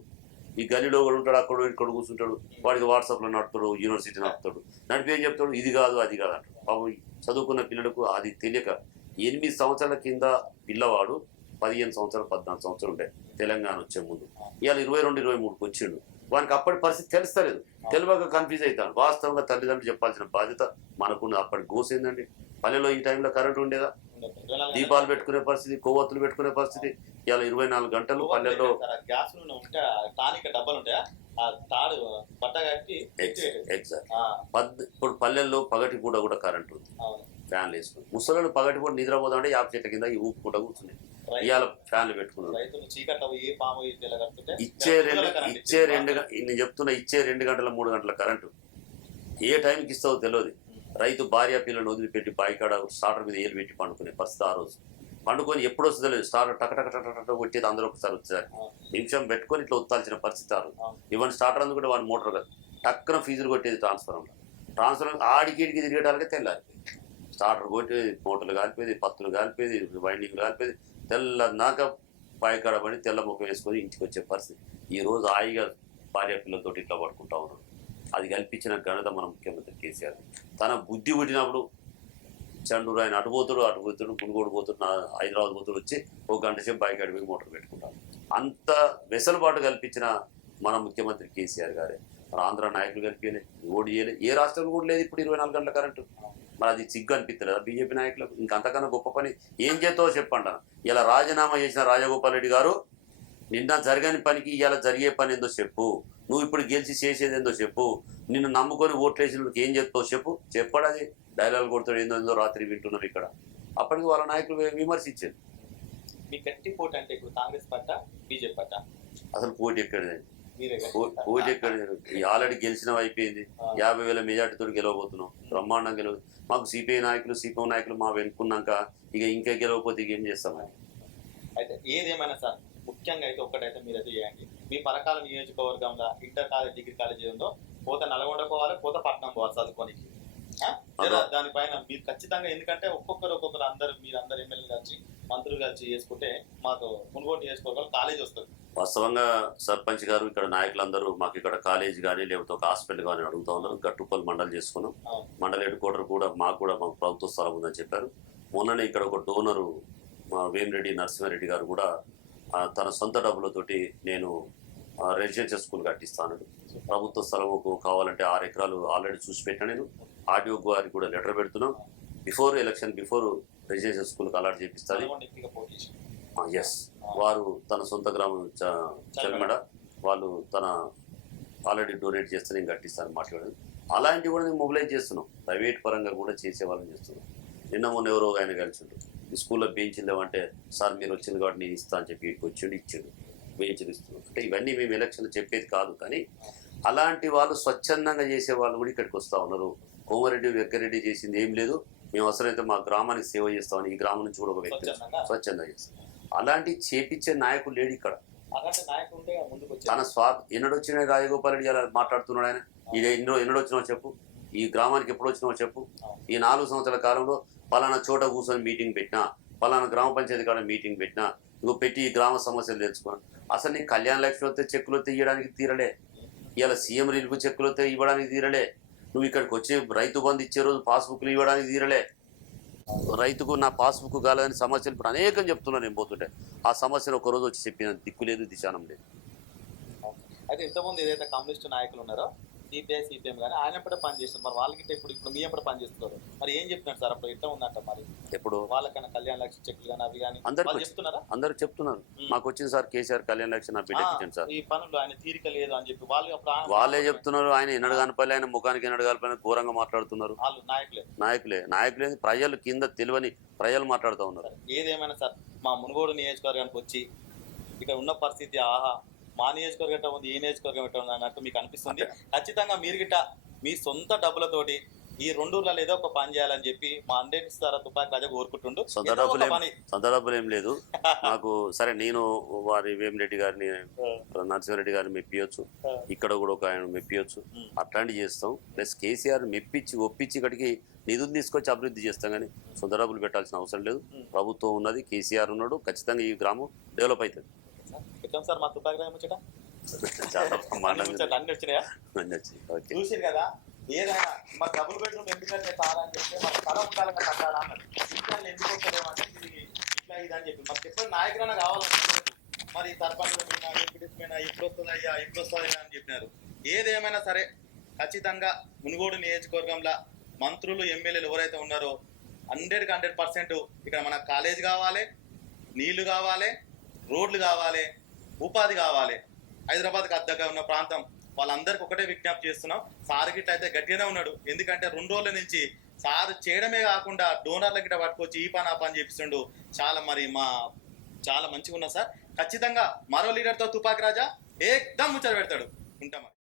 ఈ గల్లీలో కూడా ఉంటాడు, అక్కడ ఇక్కడ కూర్చుంటాడు, వాడికి వాట్సాప్లో నడుపుతాడు, యూనివర్సిటీ నడుపుతాడు, నడిపి ఏం చెప్తాడు, ఇది కాదు అది కాదు అంటాడు. పాపం చదువుకున్న పిల్లలకు అది తెలియక 8 సంవత్సరాల కింద పిల్లవాడు 15 సంవత్సరాలు 14 సంవత్సరాలు ఉండే తెలంగాణ వచ్చే ముందు. ఇవాళ 22-23కి వచ్చిండు. వానికి అప్పటి పరిస్థితి తెలుస్తలేదు, తెలియక కన్ఫ్యూజ్ అవుతాడు. వాస్తవంగా తల్లిదండ్రులు చెప్పాల్సిన బాధ్యత మనకున్న. అప్పటి గోస్ ఏందండి, పల్లెలో ఈ టైంలో కరెంట్ ఉండేదా? దీపాలు పెట్టుకునే పరిస్థితి, కొవ్వొత్తులు పెట్టుకునే పరిస్థితి. ఇలా 24 గంటలు పల్లెల్లో ఇప్పుడు పల్లెల్లో పగటి పూట కూడా కరెంట్ ఉంది, ఫ్యాన్లు వేసుకుని. ముసలు పగటి పూట నిద్రపోదామంటే యాప చెట్ల కింద ఈ ఊపుకుంటా కూర్చున్నాయి. ఇవాళ ఫ్యాన్లు పెట్టుకున్నారు. నేను చెప్తున్నా, ఇచ్చే 2 గంటల 3 గంటల కరెంటు ఏ టైంకి ఇస్తావో తెలియదు. రైతు భార్య పిల్లలను వదిలిపెట్టి బాయికాడ స్టార్టర్ మీద ఏలు పెట్టి పండుకునే పరిస్థితి. ఆ రోజు పండుకొని ఎప్పుడు వస్తుందో లేదు, స్టార్టర్ టక కొట్టేది అందరూ ఒకసారి వచ్చేసారి నిమిషం పెట్టుకొని ఇట్లా ఉత్తాల్సిన పరిస్థితి. ఆ రోజు ఇవన్నీ స్టార్టర్ అందుకుంటే వాడి మోటార్ కదా టక్కున ఫీజులు కొట్టేది. ట్రాన్స్ఫర్ ఆడికి తిరిగేటాలకే తెల్లారి స్టార్టర్ కొట్టేది, మోటార్లు కాలిపోయేది, పత్తులు కాలిపోయేది, వైండింగ్లు కాలిపోయేది. తెల్లదాకా బాయికాడ పడి తెల్ల ముఖం వేసుకొని ఇంటికి వచ్చే పరిస్థితి. ఈ రోజు హాయిగా భార్య పిల్లలతో ఇట్లా పడుకుంటా ఉన్నాడు. అది కల్పించిన ఘనత మన ముఖ్యమంత్రి కేసీఆర్. తన బుద్ధి పుట్టినప్పుడు చండూరు ఆయన అటు పోతాడు, మునుగోడు పోతాడు, హైదరాబాద్ పోతాడు, వచ్చి 1 గంట సేపు బైక్ అడిగి మోటార్ పెట్టుకుంటాడు. అంత వెసులుబాటు కల్పించిన మన ముఖ్యమంత్రి కేసీఆర్ గారే. మన ఆంధ్ర నాయకులు కలిపేయలేదు, ఓడి చేయలేదు, ఏ రాష్ట్రంలో కూడా లేదు ఇప్పుడు 24 గంటల కరెంటు. మరి అది సిగ్గు అనిపిస్తలేదా బీజేపీ నాయకులకు? ఇంకంతకన్నా గొప్ప పని ఏం చేస్తావో చెప్పండి. ఇలా రాజీనామా చేసిన రాజగోపాల్ రెడ్డి గారు, నిన్న జరగని పనికి ఇలా జరిగే పని ఏందో చెప్పు, నువ్వు ఇప్పుడు గెలిచి చేసేది ఏందో చెప్పు, నిన్ను నమ్ముకొని ఓట్లేసిన ఏం చెప్తావు చెప్పు. చెప్పాడు. అది డైలాగ్ కొడతాడు, ఏందో రాత్రి వింటున్నాం ఇక్కడ. అప్పటికి వాళ్ళ నాయకులు విమర్శించారు. మీ గట్టి పోటీ అంటే ఇప్పుడు కాంగ్రెస్ పార్టీ, బీజేపీ పార్టీ అసలు పోటీ ఎక్కడిది? పోటీ ఎక్కడ? ఆల్రెడీ గెలిచినవి అయిపోయింది. 50,000 మెజార్టీతో గెలవబోతున్నాం, బ్రహ్మాండం గెలవదు. మాకు సిపిఐ నాయకులు, సిపిఎం నాయకులు మా వెనుకున్నాక ఇంకా గెలవకపోతే ఏం చేస్తామని. అయితే ఏదేమైనా సార్ ముఖ్యంగా అయితే ఒక్కటైతే మీరైతే చేయండి. మీ పరకాల నియోజకవర్గంలో ఇంటర్ కాలేజ్ డిగ్రీ కాలేజ్ ఉందో పోత నల్గొండ పోవాలి, పోత పట్నం పోవాలి చదువుకోనికి. దానిపైన మీరు ఖచ్చితంగా, ఎందుకంటే ఒక్కొక్కరు అందరు మీరందరు ఎమ్మెల్యేలు కలిసి మంత్రులు కలిసి చేసుకుంటే మాకు మునుగోడు నియోజకవర్గంలో కాలేజ్ వస్తుంది. వాస్తవంగా సర్పంచ్ గారు ఇక్కడ నాయకులందరూ మాకు ఇక్కడ కాలేజ్ కానీ లేకపోతే ఒక హాస్పిటల్ కానీ అడుగుతా ఉన్నారు. గట్టుపల్లి మండలి చేసుకున్నాం. మండల హెడ్ క్వార్టర్ కూడా మాకు ప్రభుత్వ స్థలం ఉందని చెప్పారు. మొన్ననే ఇక్కడ ఒక డోనరు మా వేమిరెడ్డి నరసింహారెడ్డి గారు కూడా తన సొంత డబ్బులతోటి నేను రెసిడెన్షియల్ స్కూల్ కట్టిస్తాను. ప్రభుత్వ స్థలం కావాలంటే 6 ఎకరాలు ఆల్రెడీ చూసి పెట్టాను. నేను ఆర్డీఓ గారికి కూడా లెటర్ పెడుతున్నాం. బిఫోర్ రెసిడెన్షియల్ స్కూల్కి అలాట్ చేపిస్తాను. ఎస్, వారు తన సొంత గ్రామం చెల్మెడ, వాళ్ళు తన ఆల్రెడీ డొనేట్ చేస్తే నేను కట్టిస్తాను మాట్లాడాను. అలాంటివి కూడా నేను మొబిలైజ్ చేస్తున్నాం. ప్రైవేట్ పరంగా కూడా చేసేవాళ్ళని చేస్తున్నాం. నిన్న మొన్న ఎవరో ఆయన కలిసిండు, ఈ స్కూల్లో బెంచ్లు లేవంటే సార్ మీరు వచ్చింది కాబట్టి నేను ఇస్తా అని చెప్పి ఇచ్చాడు బెంచ్లు ఇస్తున్నాం. అంటే ఇవన్నీ మేము ఎలక్షన్లు చెప్పేది కాదు, కానీ అలాంటి వాళ్ళు స్వచ్ఛందంగా చేసే వాళ్ళు కూడా ఇక్కడికి వస్తూ ఉన్నారు. కోమారెడ్డి వెంకరెడ్డి చేసింది ఏం లేదు, మేము అవసరమైతే మా గ్రామానికి సేవ చేస్తామని ఈ గ్రామం నుంచి కూడా ఒక వ్యక్తి స్వచ్ఛందంగా చేస్తాం. అలాంటి చేపించే నాయకుడు లేడు ఇక్కడ. తన ఎన్నడొచ్చిన రాజగోపాల్ రెడ్డి అలా మాట్లాడుతున్నాడు. ఆయన ఇది ఎన్నడొచ్చినావో చెప్పు, ఈ గ్రామానికి ఎప్పుడు వచ్చినావో చెప్పు. ఈ 4 సంవత్సరాల కాలంలో పలానా చోట కూర్చొని మీటింగ్ పెట్టినా, పలానా గ్రామ పంచాయతీ కాడ మీటింగ్ పెట్టినా, ఇగో పెట్టి ఈ గ్రామ సమస్యలు తెలుసుకున్నాను. అసలు నీకు కళ్యాణ లక్ష్మి వస్తే చెక్కులు వస్తే ఇవ్వడానికి తీరలే, ఇలా సీఎం రిలీఫ్ చెక్కులు వస్తే ఇవ్వడానికి తీరలే, నువ్వు ఇక్కడికి వచ్చి రైతు బంధు ఇచ్చే రోజు పాస్బుక్లు ఇవ్వడానికి తీరలే, రైతుకు నా పాస్బుక్ కాలేదని సమస్యలు ఇప్పుడు అనేకం చెప్తున్నారు. నేను పోతుంటే ఆ సమస్యలు ఒకరోజు వచ్చి చెప్పిన దిక్కు లేదు, దిశానం లేదు. అయితే ఇంతకుముందు ఏదైతే కమ్యూనిస్ట్ నాయకులు ఉన్నారో సిపిఐ సిపిఎం కానీ ఆయన ఎప్పుడే పని చేస్తారు, మరి వాళ్ళకి ఇప్పుడు మీ ఎప్పుడు పని చేస్తున్నారు, మరి ఏం చెప్తున్నారు సార్? అప్పుడు ఎట్లా ఉందంట మరి ఎప్పుడు వాళ్ళకన్నా కళ్యాణ లక్ష్మి చెక్కులు కానీ అవి కానీ చెప్తున్నారా? అందరు చెప్తున్నారు మాకు వచ్చింది సార్ కేసీఆర్ కళ్యాణ లక్ష్మి నా బిడ్డకి సార్, ఈ పనులు ఆయన తీరిక లేదు అని చెప్పి వాళ్ళే చెప్తున్నారు. ఆయన ఎన్నడు కానిపల్లి, ఆయన ముఖానికి ఎన్నడు కానిపల్లి ఘోరంగా మాట్లాడుతున్నారు. వాళ్ళు నాయకులే ప్రజలు కింద తెలియని ప్రజలు మాట్లాడుతూ ఉన్నారు. ఏదేమైనా సార్ మా మునుగోడు నియోజకవర్గానికి వచ్చి ఇక్కడ ఉన్న పరిస్థితి ఆహా మా నియోజకవర్గం ఎట్లా ఉంది, ఏ నియోజకవర్గం ఎట్లా ఉంది అన్నట్టు మీకు అనిపిస్తుంది. ఖచ్చితంగా మీరు గిట్ట మీ సొంత డబ్బులతోటి ఈ 2 ఊర్లలో ఏదో ఒక పని చేయాలని చెప్పి మా అండేస్తారా తుపాకి రాజా కోరుకుంటుండు. సొంత డబ్బులు ఏం లేదు నాకు. సరే, నేను వారి వేమిరెడ్డి గారిని నరసింహారెడ్డి గారిని మెప్పియొచ్చు, ఇక్కడ కూడా ఒక ఆయన మెప్పియొచ్చు, అట్లాంటివి చేస్తాం. ప్లస్ కేసీఆర్ ఒప్పించి ఇక్కడికి నిధులు తీసుకొచ్చి అభివృద్ధి చేస్తాం, కానీ సొంత డబ్బులు పెట్టాల్సిన అవసరం లేదు. ప్రభుత్వం ఉన్నది, కేసీఆర్ ఉన్నాడు, ఖచ్చితంగా ఈ గ్రామం డెవలప్ అవుతుంది. సార్ మా తుపాకి రాజా ముచ్చట అన్ని వచ్చినాయా? చూసి కదా, ఏదైనా మా డబుల్ బెడ్రూమ్ ఎందుకంటే చాలా అని చెప్తే మాకు స్థలం ఉండాలని కట్టాలా అన్నది. విషయాన్ని ఎందుకు వస్తలేమంటే ఇట్లా ఇదని చెప్పి మాకు చెప్పిన నాయకులైనా కావాలనుకుంటున్నారు. మరి సర్పంచ్ మీద ఎప్పుడు వస్తుందయ్యా ఎప్పుడు వస్తుందయ్యా అని చెప్పినారు. ఏదేమైనా సరే ఖచ్చితంగా మునుగోడు నియోజకవర్గంలో మంత్రులు ఎమ్మెల్యేలు ఎవరైతే ఉన్నారో 100% ఇక్కడ మన కాలేజ్ కావాలి, నీళ్లు కావాలి, రోడ్లు కావాలి, ఉపాధి కావాలి. హైదరాబాద్కి అద్దగా ఉన్న ప్రాంతం వాళ్ళందరికీ ఒకటే విజ్ఞప్తి చేస్తున్నాం. సార్ గిట్ల అయితే గట్టిగానే ఉన్నాడు, ఎందుకంటే 2 రోజుల నుంచి సార్ చేయడమే కాకుండా డోనర్ల గిట్ట పట్టుకొచ్చి ఈ పని ఆ పని చేపిస్తుండు. చాలా మంచిగా ఉన్నా సార్. ఖచ్చితంగా మరో లీడర్తో తుపాకి రాజా ఏకదం ముచ్చట పెడతాడు. ఉంటామా?